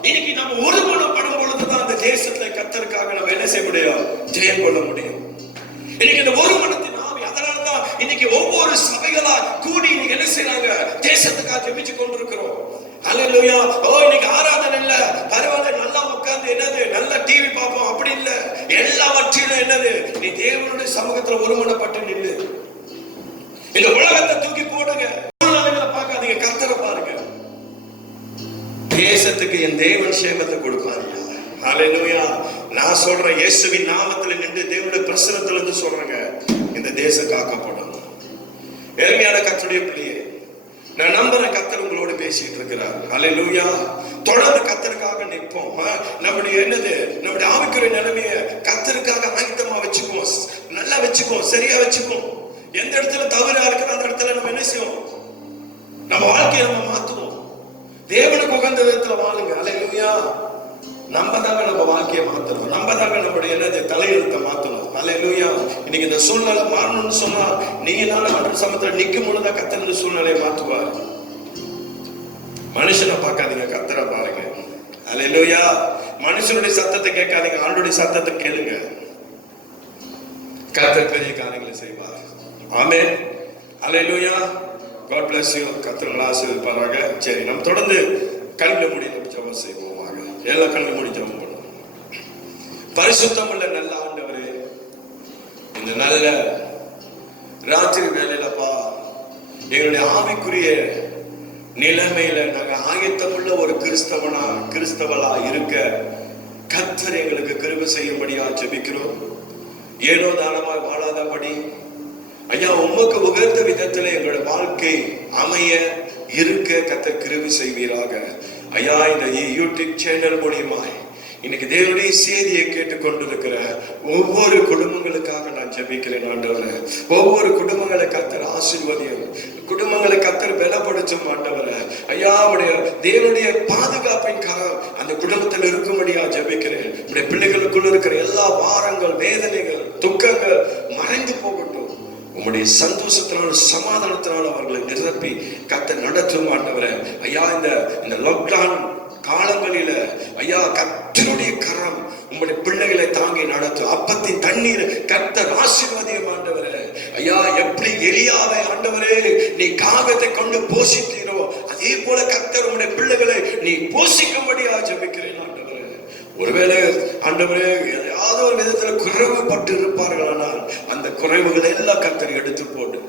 இன்னைக்கு நம்ம ஒருமனப்படும் பொழுதுதான் அந்த தேசத்துல கர்த்தருக்காக நம்ம என்ன செய்ய முடியும்? ஜெயம் கொள்ள முடியும். இன்னைக்கு இந்த ஒருமனத்தின் ஆவி, அதனாலதான் இன்னைக்கு ஒவ்வொரு சபைகளா கூடி இன்னைக்கு என்ன செய்யறாங்க? தேசத்துக்காக ஜெபிச்சு கொண்டிருக்கிறோம். ஹல்லேலூயா. இன்னைக்கு ஆராதனை இல்ல, பரவாயில்ல, நல்லா உட்கார்ந்து என்னது நல்ல டிவி பார்ப்போம், அப்படி இல்ல. எல்லாவற்றிலும் என்னது நீ தேவனுடைய சமூகத்துல ஒருமனப்பட்டு நில்லு. இந்த உலகத்தை தூக்கி போடுங்க, சூழ்நிலைகளை பார்க்காதீங்க, கர்த்தரை பாருங்க. தேசத்துக்கு என் தேவன் சேமத்தை கொடுப்பாரு. ஹல்லேலூயா. நான் சொல்றேன், இயேசுவின் நாமத்துல நின்று தேவனுடைய பிரசன்னத்துல இருந்து சொல்றேங்க, இந்த தேசம் காக்கப்படும். எளிமையான கர்த்தருடைய பிள்ளையே, நான் நம்புறேன் கர்த்தர் உங்களோடு பேசிட்டு இருக்கிறார். ஹல்லேலூயா. தொடர்ந்து கர்த்தருக்காக நிற்போம். நம்முடைய என்னது நம்முடைய ஆவிக்குரிய நிலைமையை கர்த்தருக்காக ஆயத்தமா வச்சுக்குவோம், நல்லா வச்சுக்குவோம், சரியா வச்சுக்குவோம். எந்த இடத்துல தவறா இருக்கிற அந்த இடத்துல நம்ம என்ன செய்வோம்? நம்ம வாழ்க்கையை நம்ம மாத்துவோம். தேவனுக்கு உகந்த விதத்துல வாழுங்க. ஹல்லேலூயா. நம்ம தாங்க நம்ம வாழ்க்கையை மாத்தணும், நம்ம தாங்க நம்முடைய என்னது தலையெழுத்தை மாத்தணும். ஹல்லேலூயா. இன்னைக்கு இந்த சூழ்நிலை மாறணும்னு சொன்னா, நீங்க நானும் ஆண்டவர் சமத்துல நிக்கும் பொழுதுதான் கர்த்தர் இந்த சூழ்நிலையை மாத்துவார். மனுஷனை பார்க்காதீங்க, கர்த்தரை பாருங்க. ஹல்லேலூயா. மனுஷனுடைய சத்தத்தை கேட்காதீங்க, ஆண்டவருடைய சத்தத்தை கேளுங்க. கர்த்தர் பெரிய காரியங்களை செய்வார். ஆமென். ஹல்லேலூயா. God bless you. கர்த்தர் உங்களை ஆசீர்வதிப்பாராக. சரி, நம்ம தொடர்ந்து கண்களை மூடி ஜெபம் செய்வோம். எல்லா கண்களை மூடி ஜெபம் பண்ணுவோம். பரிசுத்தமுள்ள நல்ல ஆண்டவரே, இந்த நல்ல ராத்திரி வேளையிலப்பா, எங்களுடைய ஆவிக்குரிய நிலைமையில நாங்க ஆயத்தமுள்ள ஒரு கிறிஸ்தவளா இருக்க கர்த்தர் எங்களுக்கு கிருபை செய்யும்படியா ஜெபிக்கிறோம். ஏனோ தானமாய் வாழாதபடி ஐயா, உமக்கு உகந்த விதத்துல எங்களுடைய வாழ்க்கை அமைய இருக்க கர்த்தர் கிருபை செய்வீராக. ஐயா, இந்த யூடியூப் சேனல் மூலியமாய் இன்னைக்கு தேவனுடைய செய்தியை கேட்டுக்கொண்டிருக்கிற ஒவ்வொரு குடும்பங்களுக்காக நான் ஜெபிக்கிறேன் ஆண்டவரே. ஒவ்வொரு குடும்பங்களை கர்த்தர் ஆசீர்வதியும், குடும்பங்களை கர்த்தர் பலப்படுத்தும் ஆண்டவரே. ஐயா, உடைய தேவனுடைய பாதுகாப்பின் கரம் அந்த குடும்பத்தில் இருக்கும்படியா ஜெபிக்கிறேன். உடைய பிள்ளைகளுக்குள்ள இருக்கிற எல்லா பாரங்கள், வேதனைகள், துக்கங்கள் மறைந்து போகட்டும். உம்முடைய சந்தோஷத்தினால, சமாதானத்தினால அவர்களை நிரப்பி கர்த்தர் நடத்தும் ஆண்டவரே. ஐயா, இந்த லாக்டவுன் காலங்களில ஐயா, கர்த்தருடைய கரம் உம்முடைய பிள்ளைகளை தாங்கி நடத்தும். அப்பத்தின் தண்ணீர் கர்த்தர் ஆசீர்வதியும் ஆண்டவரே. ஐயா, எப்படி எலியாவை ஆண்டவரே நீ காகத்தை கொண்டு போஷித்தீரோ, அதே போல கர்த்தர் உம்முடைய பிள்ளைகளை நீ போஷிக்கும்படியா ஜெபிக்கிறேன் ஆண்டவரே. ஒருவேளை ஆண்டவரே ஏதாவது ஒரு விதத்துல குறைவுபட்டு இருப்பார்களானால் அந்த குறைவுகளை எல்லாம் கர்த்தர் எடுத்து போட்டு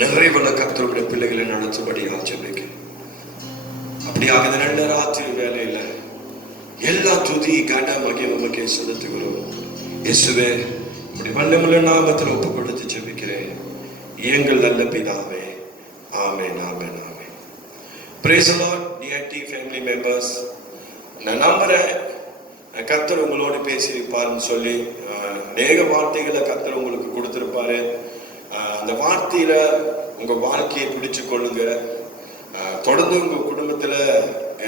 நிறைவுள்ள கர்த்தருடைய பிள்ளைகளை நடத்தும்படியா ஜெபிக்கிறேன். அப்படியாக இந்த நல்ல ராத்திரி வேலையில எல்லா துதி கன மகிமை செலுத்துகிறோம். இயேசுவே, உம்முடைய வல்லமையுள்ள நாமத்தில் ஒப்பு கொடுத்து ஜெபிக்கிறேன் எங்கள் நல்ல பிதாவே. ஆமென், ஆமென், ஆமென். Praise the Lord, DIT family members. நான் நம்புறேன் கர்த்தர் உங்களோடு பேசியிருப்பாருன்னு சொல்லி அநேக வார்த்தைகளை கர்த்தர் உங்களுக்கு கொடுத்திருப்பாரு. அந்த வார்த்தையில உங்க வாழ்க்கையை பிடிச்சு கொள்ளுங்க. தொடர்ந்து உங்க குடும்பத்துல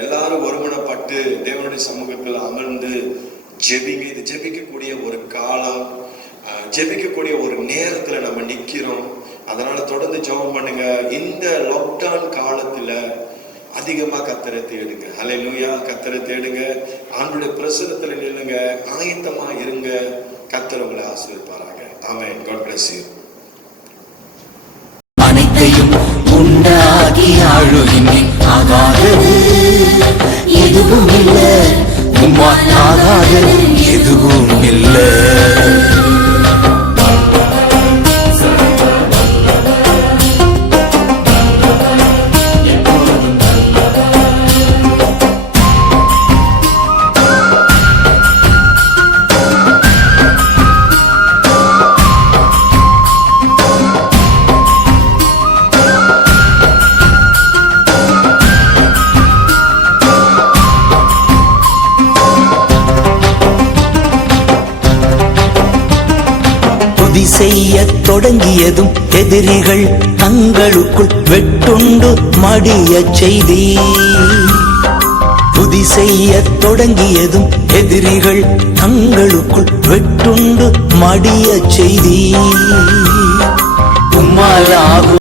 எல்லாரும் ஒருமனப்பட்டு தேவனுடைய சமூகத்தில் அமர்ந்து ஜெபிங்க. இது ஜெபிக்கக்கூடிய ஒரு காலம், ஜெபிக்கக்கூடிய ஒரு நேரத்துல நம்ம நிக்கிறோம். அதனால தொடர்ந்து ஜெபம் பண்ணுங்க. இந்த லாக்டவுன் காலத்துல அதிகமா கர்த்தரை தேடுங்க. ஹல்லேலூயா. கர்த்தரை தேடுங்க, ஆண்டவருடைய பிரசன்னத்துல நில்லுங்க, ஆயத்தமா இருங்க. கர்த்தர் உங்களை ஆசீர்வதிப்பாராக. ஆமென். God bless you. ஆழு இனி ஆகாதது எதுவும் இல்லை, உம்மால் ஆகாதது எதுவும் இல்லை. துதி செய்ய தொடங்கியதும் எதிரிகள் தங்களுக்குள் வெட்டுண்டு மடிய செய்தி. துதி செய்ய தொடங்கியதும் எதிரிகள் தங்களுக்குள் வெட்டுண்டு மடிய செய்தி. உம்மால் ஆகும்